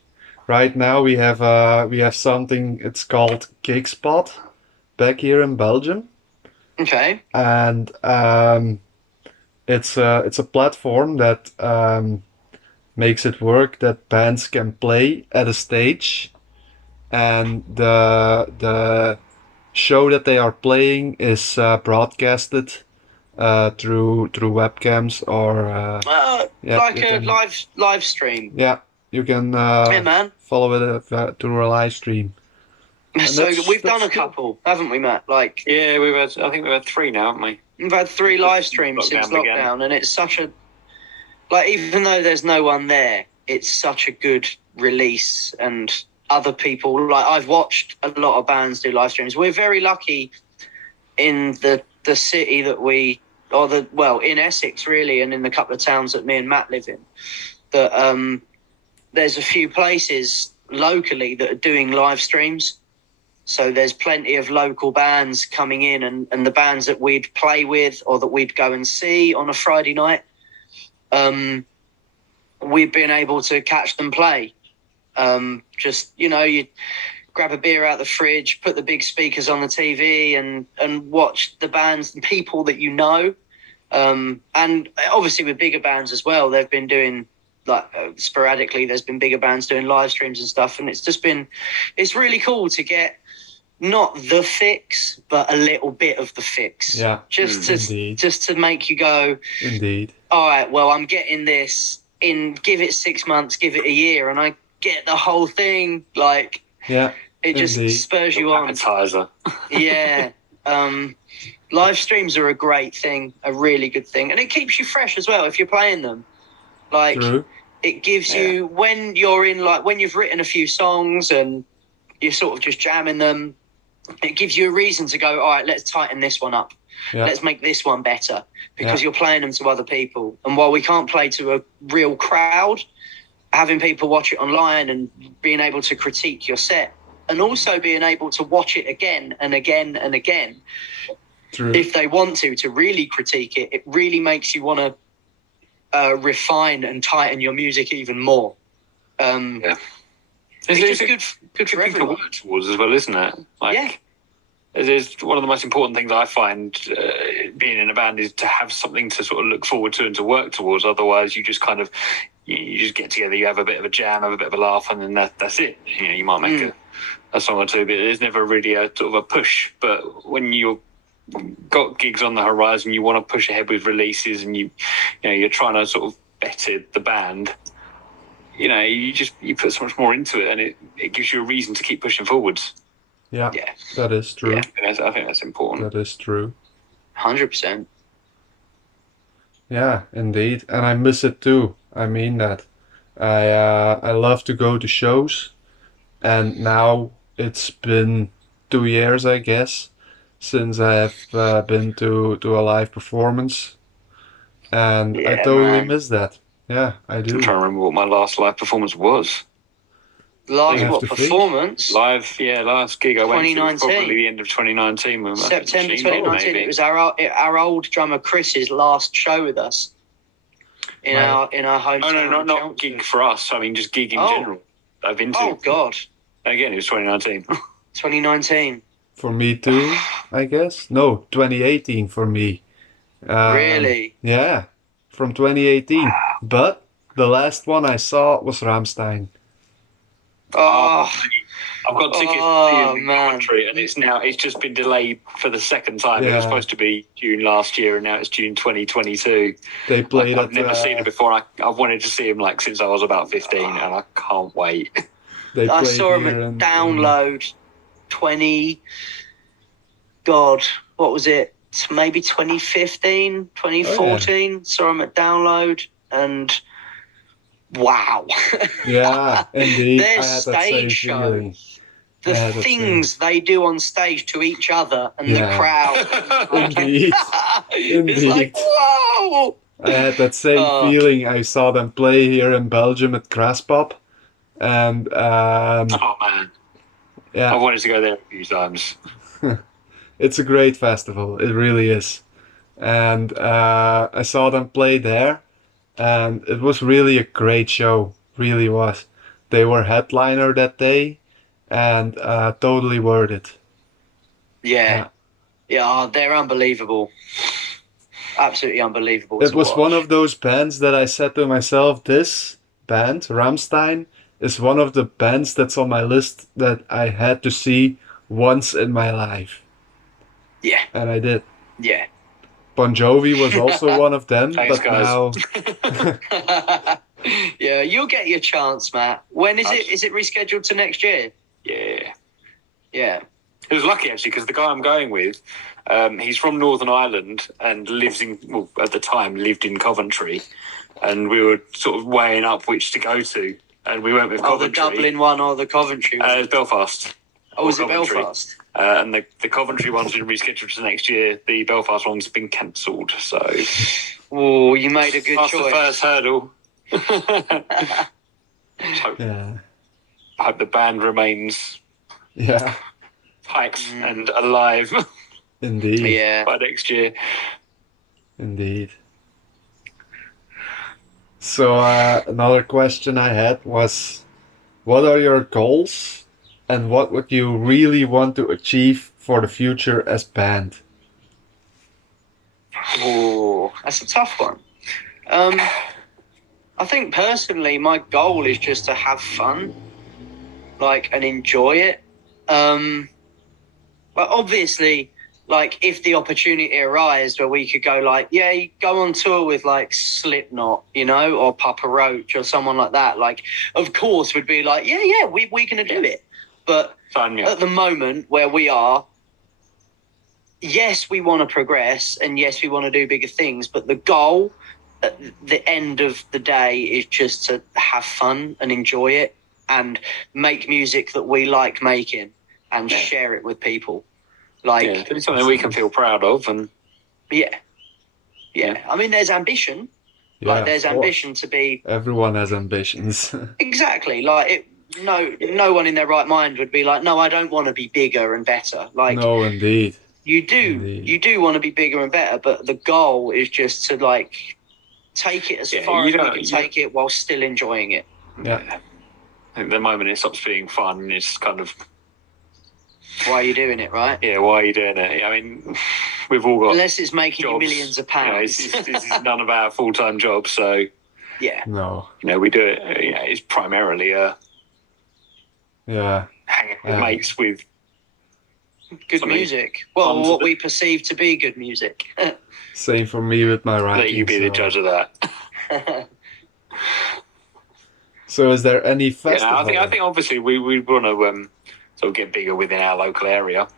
Right now we have something. It's called Gigspot back here in Belgium, Okay. and it's a platform that makes it work that bands can play at a stage, and the show that they are playing is broadcasted through webcams or yeah, Like you a can, live stream. yeah, you can Yeah, man. follow it through a live stream. And So we've done a that's cool. couple, haven't we, Matt? Like Yeah, I think we've had 3 now, haven't we? we've had 3 live streams since Lockdown began. lockdown, and it's such a like even though there's no one there, it's such a good release and other people like I've watched a lot of bands do live streams. We're very lucky in the city that we or the well in Essex really, and in the couple of towns that me and Matt live in, that there's a few places locally that are doing live streams. So there's plenty of local bands coming in, and the bands that we'd play with or that we'd go and see on a Friday night, we've been able to catch them play. Just, you know, you grab a beer out the fridge, put the big speakers on the TV and watch the bands and people that you know. And obviously with bigger bands as well, they've been doing like sporadically, there's been bigger bands doing live streams and stuff. And it's really cool to get not the fix, but a little bit of the fix. Yeah, indeed. Just to make you go, Indeed. all right, well, I'm getting this give it 6 months, give it a year, and I get the whole thing. Like, Yeah, it just indeed. spurs you on. Appetizer. Yeah. Live streams are a great thing, a really good thing. And it keeps you fresh as well if you're playing them. Like, True. it gives you, when you're in, like, when you've written a few songs and you're sort of just jamming them, it gives you a reason to go, all right, let's tighten this one up. Yeah. Let's make this one better, because Yeah. you're playing them to other people. And while we can't play to a real crowd, having people watch it online and being able to critique your set and also being able to watch it again and again and again, True. if they want to really critique it, it really makes you want to refine and tighten your music even more. Yeah. It's It's just a good for thing to everyone. work towards as well, isn't it? Like, Yeah. It's one of the most important things I find being in a band is to have something to sort of look forward to and to work towards. Otherwise, you just kind of you just get together, you have a bit of a jam, have a bit of a laugh, and then that's it. You know, you might make a song or two, but there's never really a sort of a push. But when you've got gigs on the horizon, you want to push ahead with releases, and you're trying to sort of better the band. You know, you put so much more into it, and it gives you a reason to keep pushing forwards. Yeah, Yeah. that is true. Yeah. I think that's important. That is true. 100%. Yeah, indeed. And I miss it too. I mean that. I love to go to shows, and now it's been 2 years, I guess, since I've been to a live performance, and I Yeah, totally man. miss that. Yeah, I do. I'm trying to remember what my last live performance was. Last have what to think. performance? Last gig I went to was 2019. probably the end of 2019. When September Machine 2019. Ball, It was our old drummer Chris's last show with us in Right. our hometown. Oh no, not Chelmsford. gig for us. I mean, just gig in Oh. general. I've been to. Oh God, Again, it was 2019. 2019. For me too, I guess. No, 2018 for me. Really? Yeah, from 2018. But the last one I saw was Rammstein. Oh, I've got tickets Oh, to the man. commentary, and it's just been delayed for the second time. It Yeah. was supposed to be June last year, and now it's June 2022. They played I've at never seen it before. I've wanted to see him like since I was about 15, and I can't wait. They I played saw him here at in- Download 20. God, what was it? maybe 2015, 2014. Saw them at Download, and wow. Yeah, indeed. Their I had that same stage feeling. shows, the things they do on stage to each other and the crowd. Indeed. It's like, Indeed. whoa! I had that same feeling. I saw them play here in Belgium at Graspop. And Oh man, yeah, I wanted to go there a few times. it's a great festival. It really is. And I saw them play there, and it was really a great show. Really was. They were headliner that day, and totally worth it. Yeah, they're unbelievable. Absolutely unbelievable. It was one of those bands that I said to myself, this band, Rammstein, is one of the bands that's on my list that I had to see once in my life. Yeah. And I did. Yeah. Bon Jovi was also one of them, Thanks, but guys. now... Yeah, you'll get your chance, Matt. When is it? Is it rescheduled to next year? Yeah. Yeah. It was lucky, actually, because the guy I'm going with, he's from Northern Ireland and lives in, well, at the time, lived in Coventry. And we were sort of weighing up which to go to. And we went with Coventry. The Dublin one or the Coventry one? It's Belfast. Oh, was it Belfast? And the Coventry one's been rescheduled to next year. The Belfast one's been cancelled. So, oh, you made a good choice. That's the first hurdle. Yeah. I hope the band remains tight and alive. Indeed. Yeah. By next year. Indeed. So another question I had was, what are your goals and what would you really want to achieve for the future as band? Oh, that's a tough one. I think personally my goal is just to have fun, and enjoy it. But obviously, if the opportunity arises where we could go go on tour with Slipknot, or Papa Roach or someone like that, of course we'd be we're gonna do it. But at the moment where we are, yes, we want to progress and yes, we want to do bigger things, but the goal at the end of the day is just to have fun and enjoy it and make music that we like making and share it with people. Do something we can feel proud of. And yeah. I mean, there's ambition. There's ambition to be. Everyone has ambitions. Exactly. No one in their right mind would be no, I don't want to be bigger and better. No, indeed. You do want to be bigger and better, but the goal is just to take it as far as we can take it while still enjoying it. Yeah. I think the moment it stops being fun, it's kind of... Why are you doing it, right? Yeah, why are you doing it? I mean, we've all got Unless it's making you millions of pounds. This is none of our full-time jobs, so... Yeah. No. We do it, it's primarily hanging with mates with... Good music. Well, what we perceive to be good music. Same for me with my writing. Let you be the judge of that. So is there any festival? I think obviously we want to sort of get bigger within our local area.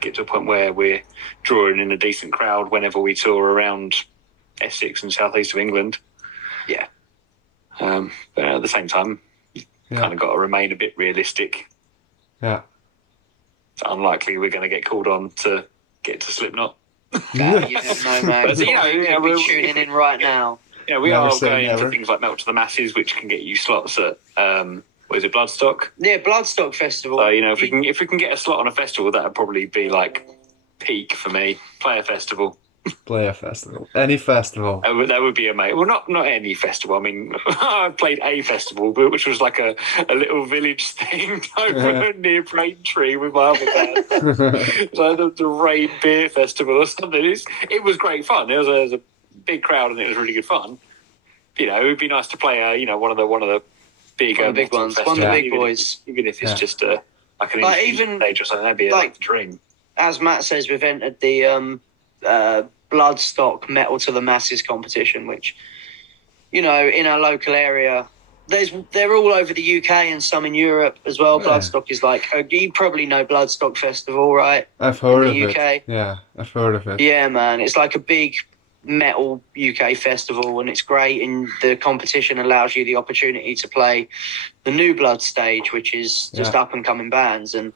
Get to a point where we're drawing in a decent crowd whenever we tour around Essex and southeast of England. Yeah. But at the same time, you've kind of got to remain a bit realistic. Yeah. It's unlikely we're going to get called on to get to Slipknot. You never know, man. But, we're tuning in right now. We are going into things like Melt to the Masses, which can get you slots at what is it, Bloodstock? Yeah, Bloodstock Festival. So if we can get a slot on a festival, that would probably be peak for me. Play a festival. Play a festival. Any festival. That would be amazing. Well, not any festival. I mean, I played a festival, which was like a little village thing over near Braintree with my other band. So the Rain Beer Festival or something. It was great fun. It was a big crowd and it was really good fun. It would be nice to play one of the big ones, one of the big boys. Even if it's just an even stage or something, that'd be a dream. As Matt says, we've entered the Bloodstock Metal to the Masses competition, which, in our local area, they're all over the UK and some in Europe as well. Yeah. Bloodstock is like you probably know Bloodstock Festival, right? I've heard in of the it. UK. Yeah, I've heard of it. Yeah, man, it's like a big metal UK festival, and it's great. And the competition allows you the opportunity to play the New Blood stage, which is just Yeah. up and coming bands. And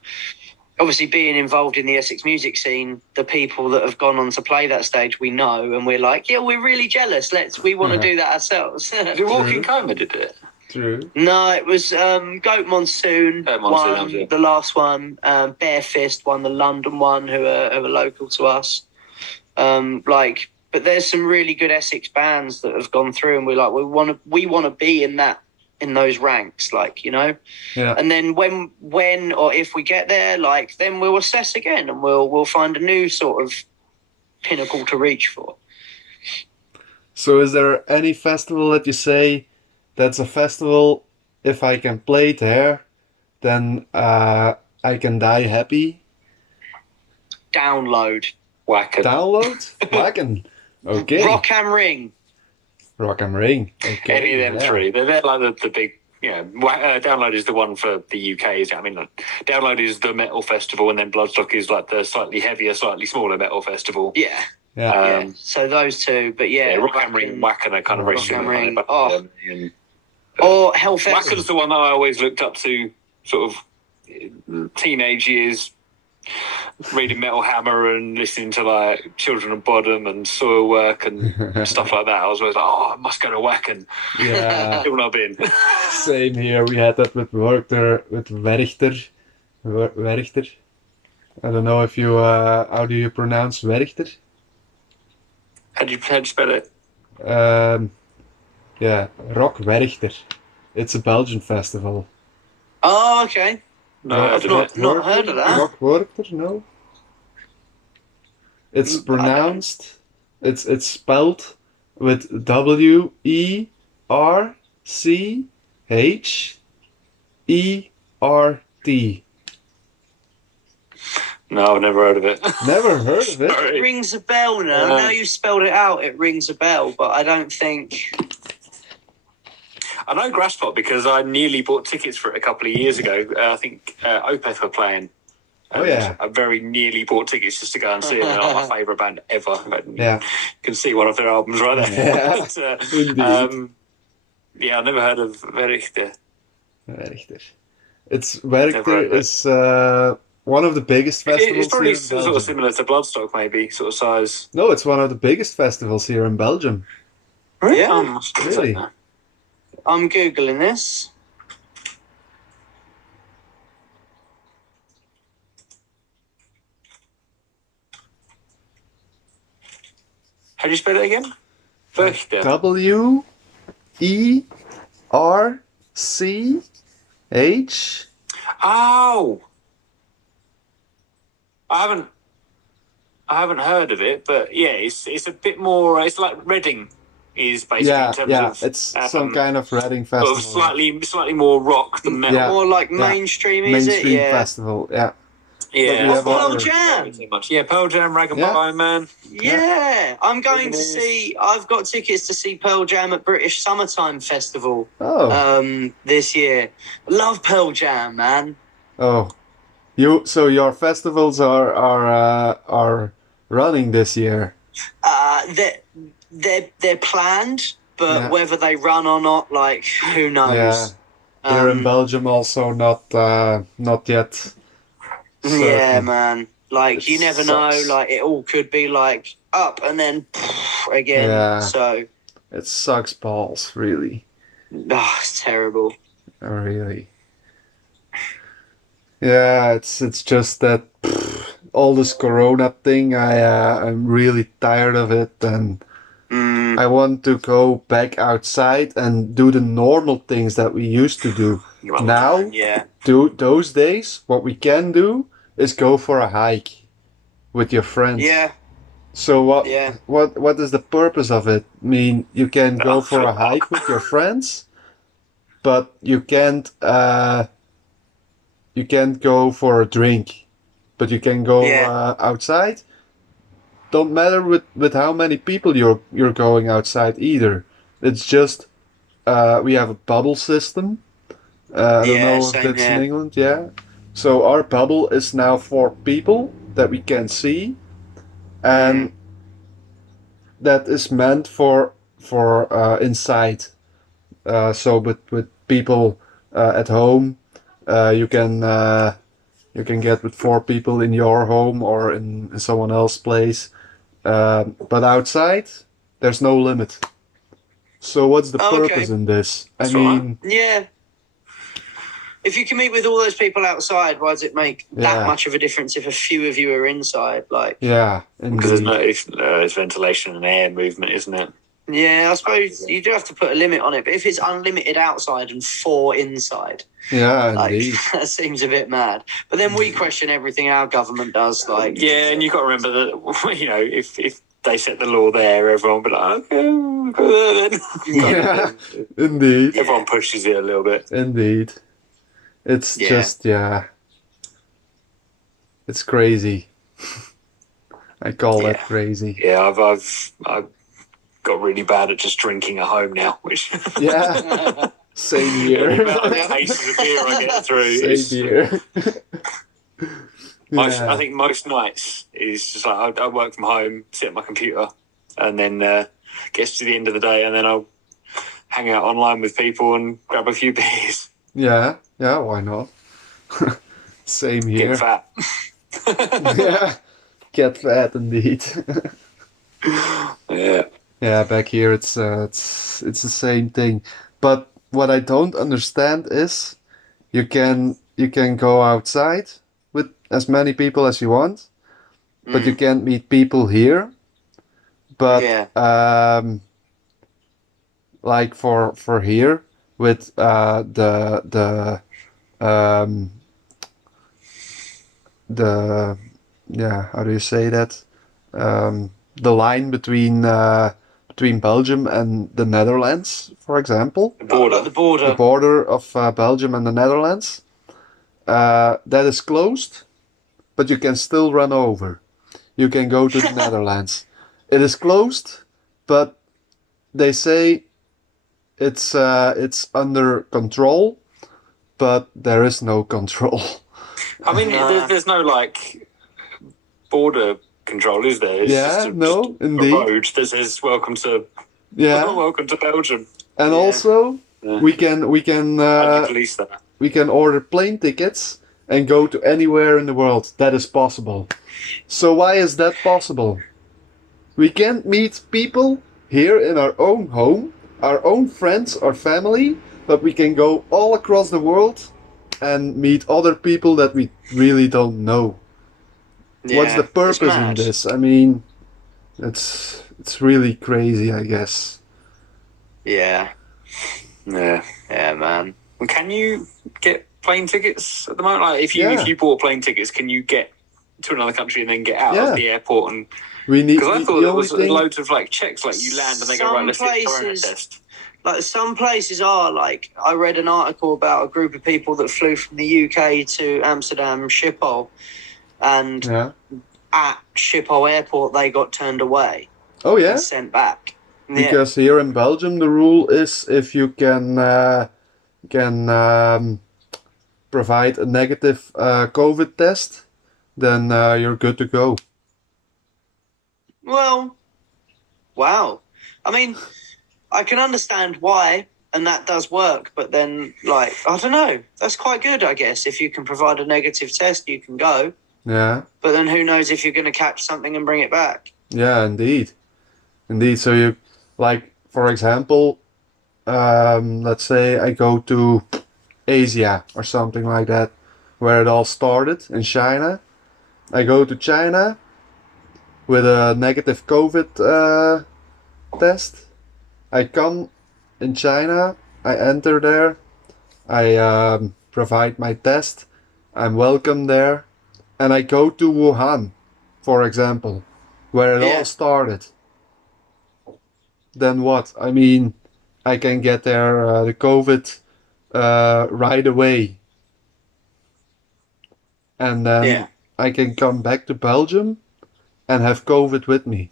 obviously, being involved in the Essex music scene, the people that have gone on to play that stage, we know, and we're like, yeah, we're really jealous. We want to do that ourselves. The Walking Coma did it. True. No, it was Goat Monsoon, Goat Monsoon, won that was it. the last one. Bare Fist won the London one, who are local to us. But there's some really good Essex bands that have gone through, and we're like, we want to be in those ranks, like, you know. Yeah. And then when or if we get there, like, then we'll assess again, and we'll find a new sort of pinnacle to reach for. So is there any festival that you say that's a festival, if I can play there, then I can die happy? Download. Wacken. Download? Wacken. Okay. Rock am Ring. Rock am Ring. Okay. Any of them yeah. three. They're like the big. Yeah, Download is the one for the UK. I mean, Download is the metal festival, and then Bloodstock is like the slightly heavier, slightly smaller metal festival. Yeah. Yeah. Yeah. So those two, but yeah, Rock am Ring and Wacken are kind of very Rock am similar. Ring. But, Oh. Or Hellfest. Wacken's the one that I always looked up to, sort of teenage years, reading Metal Hammer and listening to like Children of Bodom and Soilwork and stuff like that. I was always like, oh, I must go to Wacken. Yeah. Still not been. Same here. We had that with Werchter, with Werchter. Werchter. I don't know if you, how do you pronounce Werchter? How'd you spell it? Yeah, Rock Werchter. It's a Belgian festival. Oh, okay. No, I've not heard of that. Rock Werchter, no. It's pronounced. It's spelled with WERCHERT. No, I've never heard of it. Never heard of it. It rings a bell now. Now you've spelled it out, it rings a bell, but I don't think. I know Grasspot because I nearly bought tickets for it a couple of years ago. I think Opeth were playing. Oh, yeah. I very nearly bought tickets just to go and see them. They're not my favourite band ever. Yeah. You can see one of their albums right there. Yeah, But, indeed. yeah, I've never heard of Verichte. Werchter. Werchter heard of it. is one of the biggest festivals It's probably here in sort of Belgium. similar to Bloodstock, maybe, sort of size. No, it's one of the biggest festivals here in Belgium. Yeah. Really? I'm Googling this. How do you spell it again? Verichte. WERCH. Oh, I haven't heard of it, but yeah, it's a bit more. It's like Reading is basically Yeah, in terms yeah. of It's some kind of Reading festival. sort of slightly more rock than metal. Yeah. More like Yeah. mainstream, is it? Mainstream Yeah. festival. Yeah. Yeah, we have Pearl other- Jam. Too much. Yeah, Pearl Jam, Rag and Yeah. Bone Man. Yeah, I'm going to Organised. see. I've got tickets to see Pearl Jam at British Summertime Festival Oh. this year. Love Pearl Jam, man. Oh. So your festivals are running this year. They're planned, but Yeah. whether they run or not, like, who knows? Yeah. Here in Um, Belgium also not yet. Yeah, certain. man. Like, It you never sucks. know. Like, it all could be like up and then again. Yeah. So, It sucks balls, really. it's terrible. Really. Yeah, it's just that all this Corona thing. I'm really tired of it, and I want to go back outside and do the normal things that we used to do. Now, Yeah. those days, what we can do is go for a hike with your friends. Yeah. So Yeah. what is the purpose of it? I mean, you can go for a hike with your friends, but you can't go for a drink, but you can go Yeah. outside. Don't matter with how many people you're going outside either. It's just we have a bubble system. I don't Yeah, know if same that's in here. England. Yeah. So our bubble is now 4 people that we can see, and Mm. that is meant for inside. So with people at home, you can get with 4 people in your home or in someone else's place. But outside, there's no limit. So what's the purpose Okay. in this? I That's all right. mean, Yeah. If you can meet with all those people outside, why does it make that yeah, much of a difference if a few of you are inside? Like, yeah, Because there's indeed. it's ventilation and air movement, isn't it? yeah, I suppose you do have to put a limit on it. But if it's unlimited outside and 4 inside, Yeah, like indeed. that seems a bit mad. But then we question everything our government does. Like, Yeah, and you've got to remember that, you know, if they set the law there, everyone will be like, okay, we'll go there then. Yeah, indeed, Everyone pushes it a little bit. indeed. It's Yeah. just, yeah, it's crazy. I call that Yeah. crazy. Yeah, I've got really bad at just drinking at home now, which Yeah, same the here. amount of cases of beer I get through Same is. here. I Yeah, think most nights is just like I work from home, sit at my computer, and then gets to the end of the day, and then I'll hang out online with people and grab a few beers, yeah, yeah. Why not? Same get here. fat. Yeah, get fat indeed. Yeah. Yeah, back here it's the same thing. But what I don't understand is you can go outside with as many people as you want, but you can't meet people here. But Yeah. like for here with um the yeah, how do you say that? The line between Belgium and the Netherlands, for example, The border. Like the border. the border of Belgium and the Netherlands, that is closed, but you can still run over. You can go to the Netherlands. It is closed, but they say it's under control, but there is no control. I mean, Nah. there's no like border control, is there? It's Yeah, no, just a indeed. road that says welcome to Yeah, welcome to Belgium. and Yeah. also Yeah. we can And you police that. we can order plane tickets and go to anywhere in the world. That is possible. So why is that possible? We can't meet people here in our own home, our own friends or family, but we can go all across the world and meet other people that we really don't know. What's the Yeah. It's purpose in mad. this? I mean, it's really crazy, I guess. Yeah. Yeah. Yeah, man. And can you get plane tickets at the moment? Like, if Yeah. you bought plane tickets, can you get to another country and then get out Yeah. of the airport? And We need because I thought the there only was thing. loads of like checks, like you land and they go, right, let's get corona places- test. Like some places are like I read an article about a group of people that flew from the UK to Amsterdam Schiphol, and Yeah. at Schiphol Airport they got turned away Oh yeah. and sent back. Yeah. Because here in Belgium the rule is if you can provide a negative COVID test, then you're good to go. Well, wow. I mean, I can understand why, and that does work. But then, like, I don't know. That's quite good, I guess. If you can provide a negative test, you can go. Yeah. But then who knows if you're going to catch something and bring it back? Yeah, indeed. Indeed. So you, like, for example, let's say I go to Asia or something like that, where it all started in China. I go to China with a negative COVID test. I come in China, I enter there, I provide my test, I'm welcome there, and I go to Wuhan, for example, where it Yeah. all started. Then what? I mean, I can get there the COVID right away, and then Yeah. I can come back to Belgium and have COVID with me.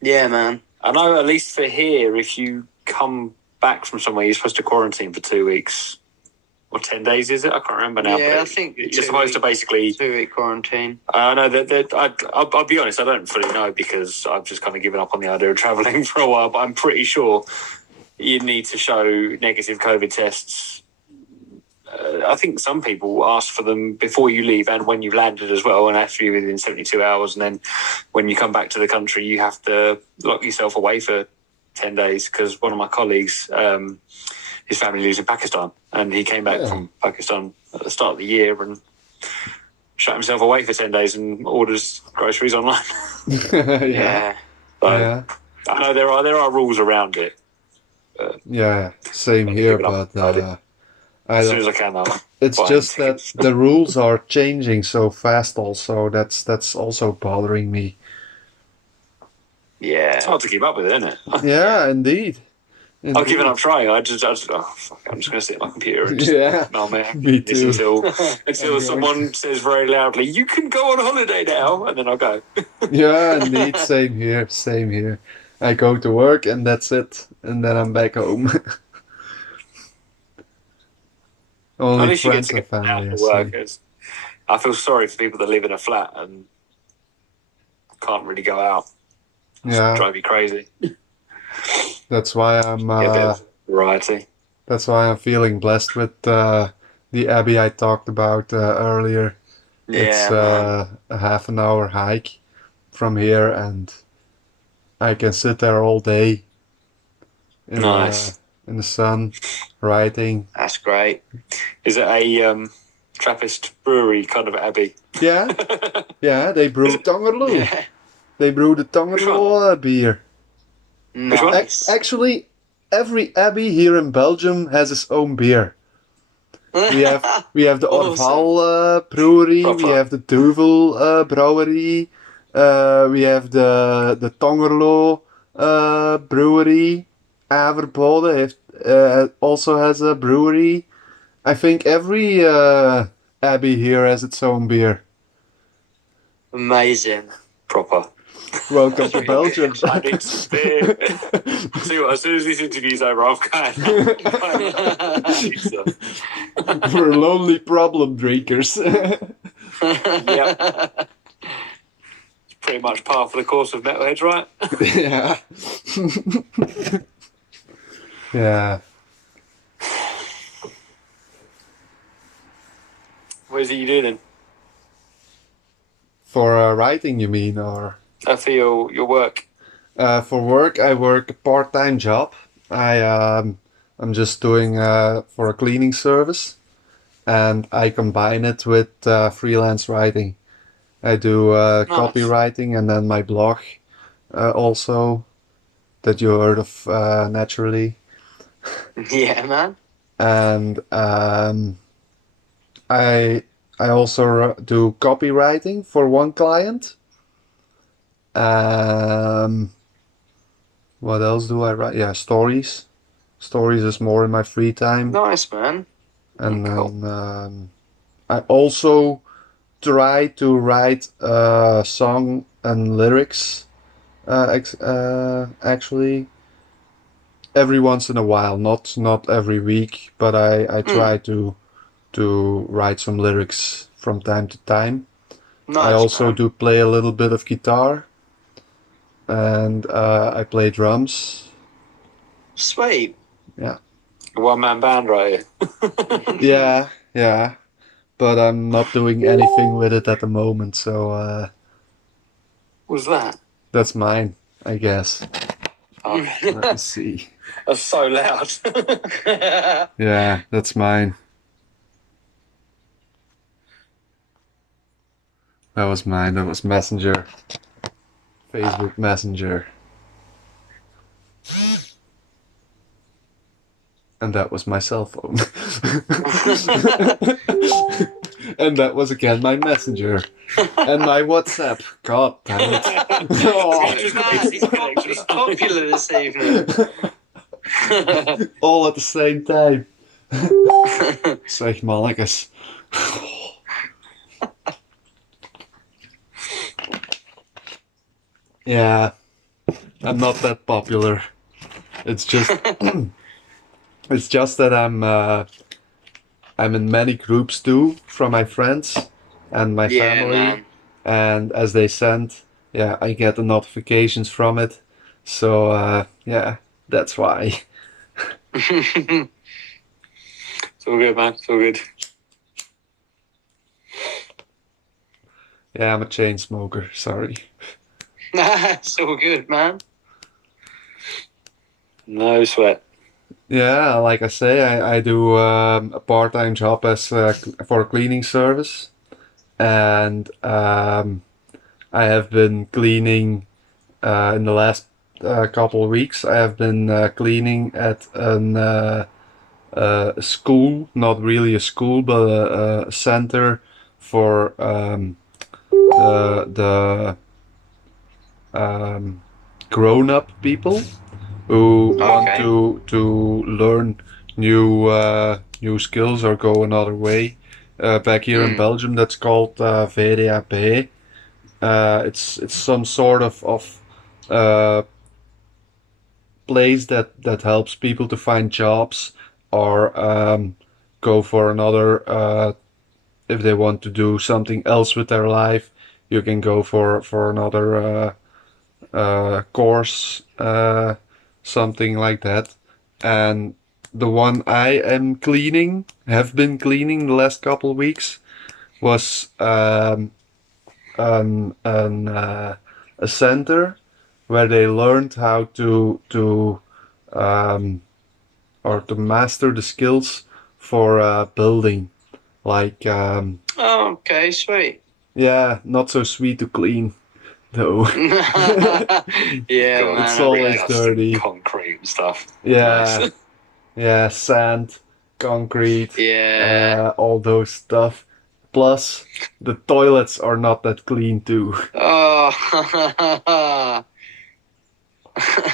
Yeah, man. I know at least for here, if you come back from somewhere, you're supposed to quarantine for 2 weeks. Or 10 days, is it? I can't remember now. Yeah, but I think you're supposed to basically... 2-week quarantine. I know that I'll be honest, I don't fully know because I've just kind of given up on the idea of travelling for a while, but I'm pretty sure you need to show negative COVID tests. I think some people ask for them before you leave and when you've landed as well, and actually within 72 hours. And then when you come back to the country, you have to lock yourself away for 10 days because one of my colleagues, his family lives in Pakistan, and he came back from Pakistan at the start of the year and shut himself away for 10 days and orders groceries online. Yeah. So, I know there are rules around it. Yeah, same here, but as soon as I can, it's just that the rules are changing so fast. Also, that's also bothering me. Yeah, it's hard to keep up with, isn't it? Yeah, indeed. I've given up trying. I'm just going to sit at my computer and me too. until someone says very loudly, "You can go on holiday now," and then I'll go. Yeah, indeed. Same here. I go to work and that's it, and then I'm back home. Only At least friends you and get to family. get out to work. I feel sorry for people that live in a flat and can't really go out. Yeah, drive you crazy. That's why I'm. Get a bit of variety. That's why I'm feeling blessed with the abbey I talked about earlier. Yeah, it's a half an hour hike from here, and I can sit there all day. Nice. In the sun, writing. That's great. Is it a Trappist brewery kind of abbey? Yeah, yeah. They brew Tongerloo. Yeah. They brew the Tongerloo beer. Nice. Actually, every abbey here in Belgium has its own beer. We have the Orval brewery. Proper. We have the Duvel brewery. We have the Tongerloo brewery. Averbode also has a brewery. I think every abbey here has its own beer. Amazing. Proper. Welcome to Belgium. I need some beer. See what? As soon as this interview's over, I'm going. We're lonely problem drinkers. Yep. It's pretty much par for the course of metalheads, right? Yeah. Yeah. What is it you do then? For writing, you mean, or? For your work. For work, I work a part-time job. I'm just doing for a cleaning service, and I combine it with freelance writing. I do copywriting and then my blog also that you heard of naturally. Yeah, man. And I also do copywriting for one client. What else do I write? Yeah, stories. Stories is more in my free time. Nice, man. And Cool. then I also try to write song and lyrics. Actually, every once in a while, not every week, but I try to write some lyrics from time to time. Nice, I also man. do play a little bit of guitar, and I play drums. Sweet. Yeah. One-man band, right? Yeah, but I'm not doing anything with it at the moment, so What's that? that's mine, I guess. Oh, Let me see. that's so loud. Yeah, that's mine. That was mine. That was Messenger. Facebook Messenger. And that was my cell phone. And that was again my Messenger. And my WhatsApp. God damn it. He's popular this evening. All at the same time. Zeg mannetjes. Yeah, I'm not that popular. It's just It's just that I'm in many groups too from my friends and my Yeah, family, man. and as they send, yeah, I get the notifications from it. So yeah, that's why. It's all good, man. It's all good. Yeah, I'm a chain smoker. Sorry. It's all good, man. No sweat. Yeah, like I say, I do a part-time job as for a cleaning service, and I have been cleaning in the last couple of weeks. I have been cleaning at a school, not really a school, but a center for the grown-up people who want Okay. to learn new skills or go another way. Back here in Mm. Belgium, that's called VDAP. It's some sort of uh, place that helps people to find jobs or go for another if they want to do something else with their life. You can go for another course, something like that. And the one I am cleaning, have been cleaning the last couple of weeks, was an a center where they learned how to um, or to master the skills for building. Like Oh, okay, sweet. yeah, not so sweet to clean though. Yeah, Got It's man, I always bet. custom dirty. concrete and stuff. Nice. Yeah, yeah, sand, concrete, Yeah. all those stuff. Plus, the toilets are not that clean too. Oh.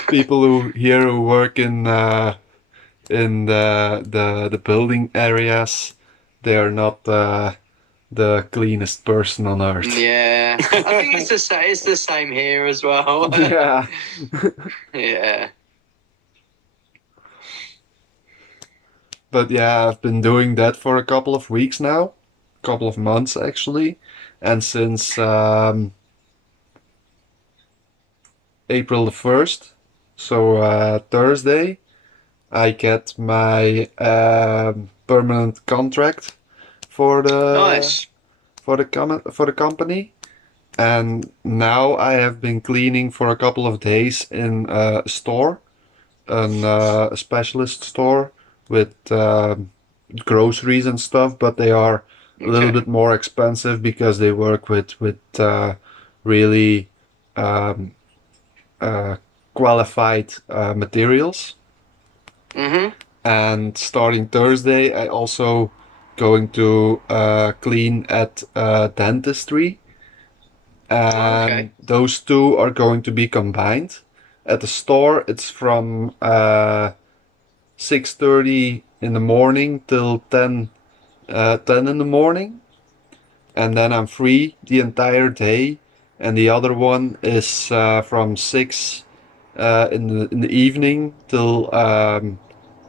People who here who work in the building areas, they are not the cleanest person on earth. Yeah. I think it's the same. It's the same here as well. Yeah, Yeah. but yeah, I've been doing that for a couple of weeks now, couple of months actually, and since April the 1st, so Thursday, I get my permanent contract for the Nice. for the company. And now I have been cleaning for a couple of days in a store, a specialist store with groceries and stuff, but they are a little Okay. bit more expensive because they work with really um, uh, qualified materials. Mm-hmm. And starting Thursday, I also going to clean at dentistry, and Okay. those two are going to be combined. At the store, it's from 6:30 in the morning till 10 in the morning, and then I'm free the entire day. And the other one is from 6 in the evening till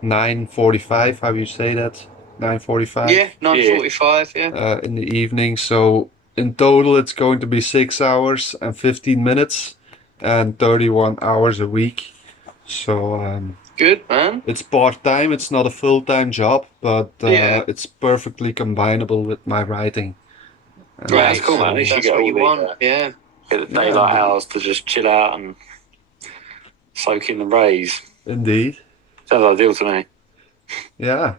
9:45. How you say that? 9:45 Yeah, 9:45, yeah. in the evening. So in total, it's going to be 6 hours and 15 minutes and 31 hours a week. So Good, man. it's part time. It's not a full time job, but Yeah. it's perfectly combinable with my writing. Yeah, And that's Great. cool, man. At so least you That's get what all you the want. Yeah. get the yeah, daylight hours to just chill out and soak in the rays. indeed. Sounds ideal to me. Yeah,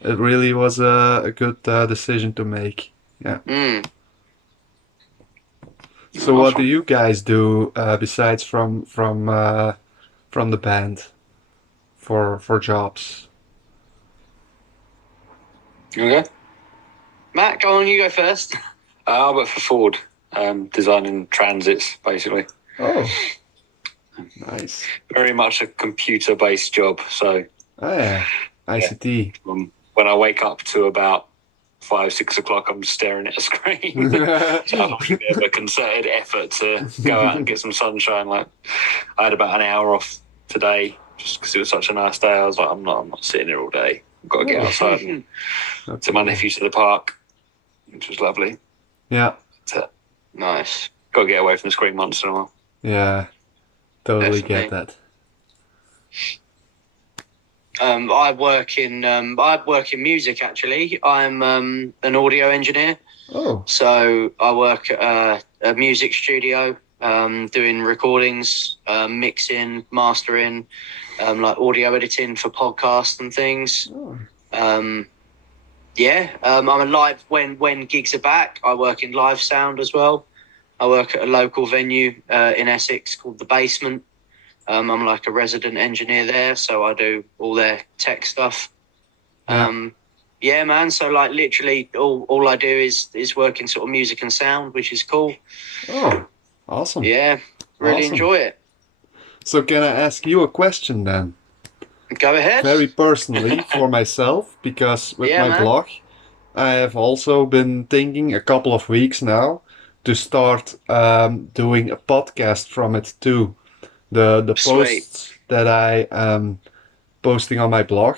it really was a good decision to make. Yeah. Mm. So what do Awesome. you guys do besides from the band for jobs? Okay. Matt, go on, you go first. I work for Ford, designing transits, basically. Oh, nice. Very much a computer-based job. So Ah, yeah. ICT. when I wake up to about 5, 6 o'clock, I'm staring at a screen. So I'm a bit of a concerted effort to go out and get some sunshine. Like I had about an hour off today, just because it was such a nice day. I was like, I'm not sitting here all day. I've got to get outside and took my nephew to the park, which was lovely. Yeah. Nice. Got to get away from the screen once in a while. Yeah. Totally Definitely. get that. I work in music actually. I'm an audio engineer. Oh. So I work at a music studio, doing recordings, mixing, mastering, like audio editing for podcasts and things. Oh. I'm a live when gigs are back. I work in live sound as well. I work at a local venue in Essex called The Basement. I'm like a resident engineer there, so I do all their tech stuff. Yeah, man. So like literally all I do is work in sort of music and sound, which is cool. Oh. Awesome. Yeah, really Awesome. enjoy it. So can I ask you a question then? Go ahead. Very personally for myself, because with Yeah, my man. blog, I have also been thinking a couple of weeks now to start doing a podcast from it too. The Sweet. posts that I am posting on my blog,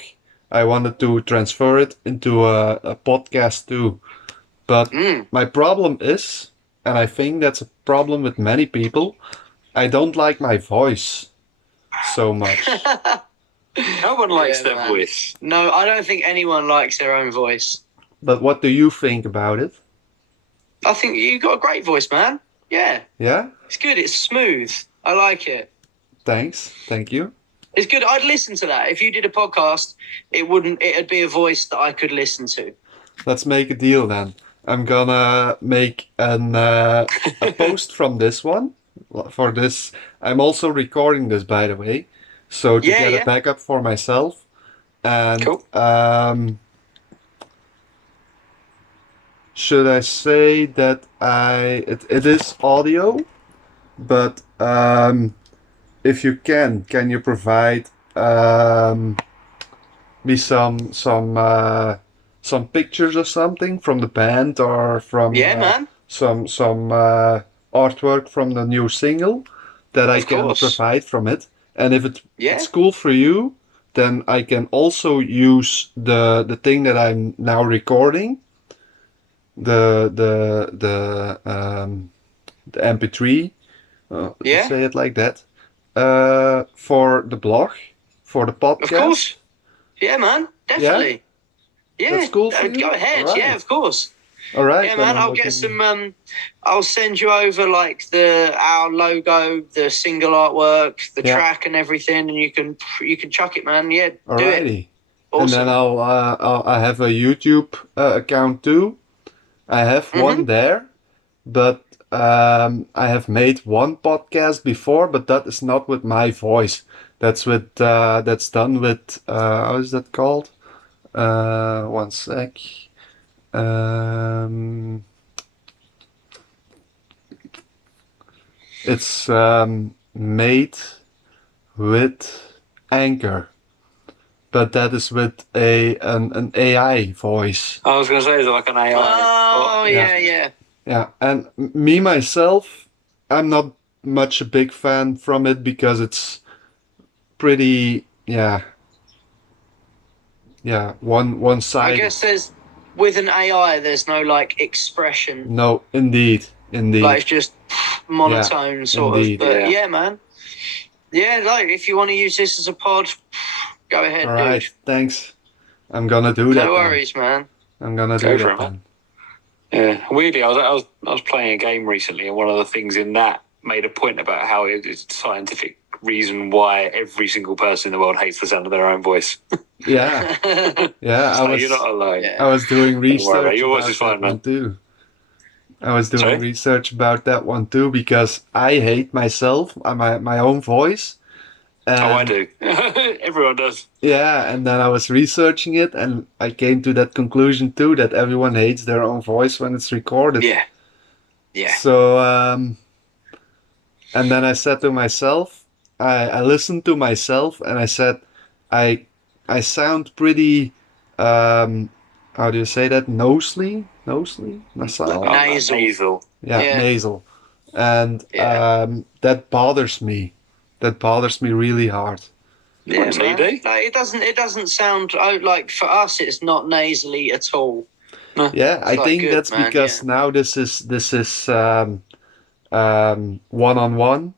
I wanted to transfer it into a podcast too. But my problem is, and I think that's a problem with many people, I don't like my voice so much. No one likes Yeah, their man. voice. No, I don't think anyone likes their own voice. But what do you think about it? I think you got a great voice, man. Yeah, Yeah? it's good. It's smooth. I like it. Thanks. Thank you. It's good. I'd listen to that. If you did a podcast, it'd be a voice that I could listen to. Let's make a deal then. I'm gonna make a post from this one. For this, I'm also recording this, by the way, so to get a backup for myself. And Cool. should I say that it is audio, but if you can you provide me some pictures or something from the band, or from man. some artwork from the new single that I Of can course. provide from it. And if Yeah. it's cool for you, then I can also use the thing that I'm now recording, the MP3, to say it like that, for the blog, for the podcast. Of course. Yeah, man. Definitely. Yeah. That's cool for you? Go ahead. All right. Yeah, of course. All right. Yeah, then man. I'm I'll get looking- some. I'll send you over like our logo, the single artwork, the track, and everything, and you can chuck it, man. Yeah, do it. Alrighty. Awesome. And then I have a YouTube account too. I have one there, but I have made one podcast before, but that is not with my voice. That's with that's done with how is that called? One sec. It's made with Anchor, but that is with an AI voice. I was going to say, is it like an AI? Oh, yeah. yeah. Yeah, and me myself, I'm not much a big fan from it because it's pretty one I sided. guess with an AI, there's no like expression. No, indeed. Like it's just monotone sort indeed. of. But Yeah. yeah, man. Yeah, like if you want to use this as a pod, go ahead, All right, dude. thanks. I'm gonna do that. No worries, man. I'm gonna Go do for that it, then. Yeah, weirdly, I was playing a game recently, and one of the things in that made a point about how it is scientific reason why every single person in the world hates the sound of their own voice. Yeah, yeah. So you're not alone. Yeah. I was doing research about it. Your voice about is fine, that man. one too. I was doing Sorry? research about that one too because I hate myself, my own voice. And, Oh, I do. Everyone does. Yeah, and then I was researching it, and I came to that conclusion too that everyone hates their own voice when it's recorded. Yeah. Yeah. So, and then I said to myself, I listened to myself, and I said, I sound pretty, how do you say that? Nasally? Nasal? Nasal. Yeah, Yeah. nasal. And Yeah. that bothers me. That bothers me really hard. Yeah, wouldn't say you man. do. Like, it doesn't sound like for us. It's not nasally at all. Yeah, I like think good, that's man, because yeah. now this is one-on-one,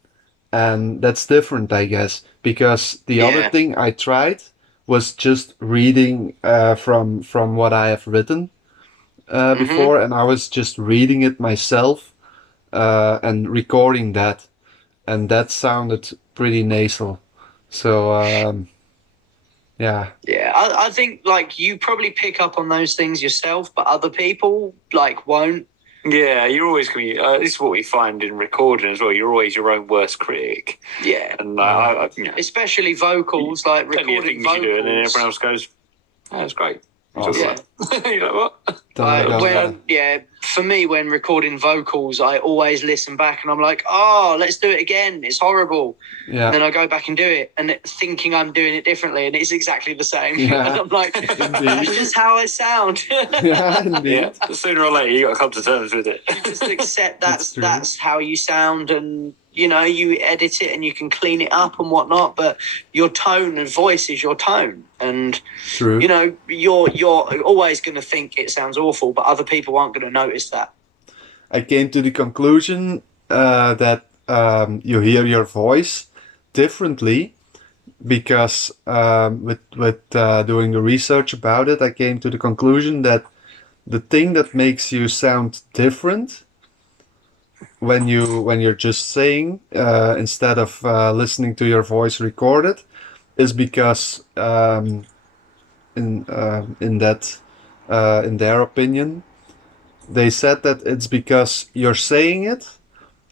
and that's different, I guess. Because the other Yeah. thing I tried was just reading from what I have written before, and I was just reading it myself and recording that, and that sounded pretty nasal. So yeah, Yeah, I think like you probably pick up on those things yourself, but other people like won't. Yeah, you're always going to. This is what we find in recording as well. You're always your own worst critic. Yeah, And especially vocals, like recording things vocals. you do, and then everyone else goes, "Oh, that's great." awesome. Yeah. You're like, what? For me, when recording vocals, I always listen back and I'm like, oh, let's do it again. It's horrible. Yeah. And then I go back and do it and thinking I'm doing it differently and it's exactly the same. Yeah. And I'm like, that's just how I sound. Yeah, indeed. Yeah, sooner or later, you got to come to terms with it. You just accept that's how you sound, and you edit it and you can clean it up and whatnot, but your tone and voice is your tone, and True. you're always going to think it sounds awful, but other people aren't going to notice that. I came to the conclusion that you hear your voice differently because with doing the research about it, I came to the conclusion that the thing that makes you sound different when you're just saying instead of listening to your voice recorded is because in their opinion, they said that it's because you're saying it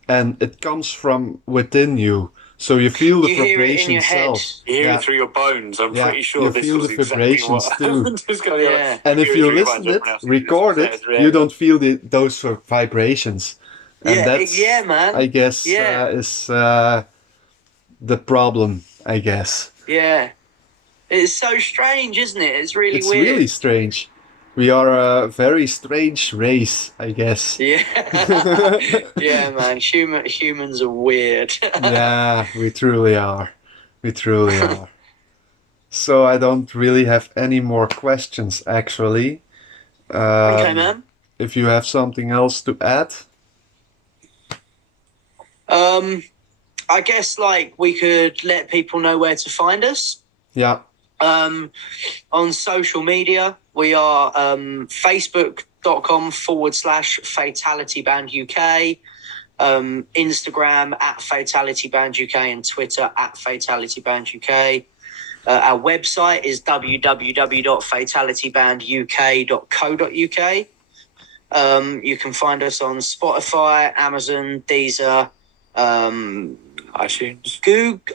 and it comes from within you. So you feel the You hear it in vibration your head. itself. You hear it through your bones. I'm Yeah, pretty sure you this feel was the exactly vibrations what too. just going Yeah. And if hear you through your listen bones, it, everyone else record is it, there. you don't feel those vibrations. And Yeah, that's, yeah, man. I guess, Yeah. is the problem, I guess. Yeah. It's so strange, isn't it? It's really It's weird. really strange. We are a very strange race, I guess. Yeah. Yeah, man. Humans are weird. Yeah, we truly are. We truly are. So I don't really have any more questions, actually. Okay, man. If you have something else to add. I guess like we could let people know where to find us. Yeah. On social media, we are facebook.com/Fatality Band UK, Instagram @Fatality Band UK, and Twitter @Fatality Band UK. Our website is www.fatalitybanduk.co.uk. You can find us on Spotify, Amazon, Deezer,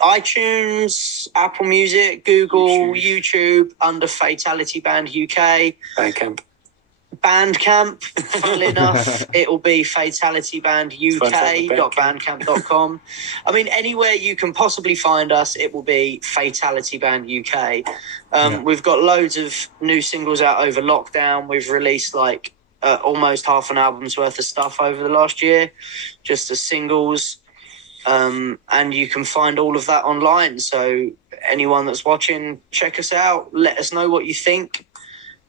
iTunes, Apple Music, Google, YouTube under Fatality Band UK. Bandcamp, funnily enough, it will be fatalitybanduk.bandcamp.com. I mean, anywhere you can possibly find us, it will be Fatality Band UK. We've got loads of new singles out over lockdown. We've released like almost half an album's worth of stuff over the last year, just as singles. And you can find all of that online. So anyone that's watching, check us out. Let us know what you think.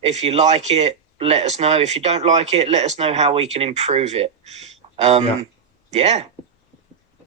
If you like it, let us know. If you don't like it, let us know how we can improve it. Yeah.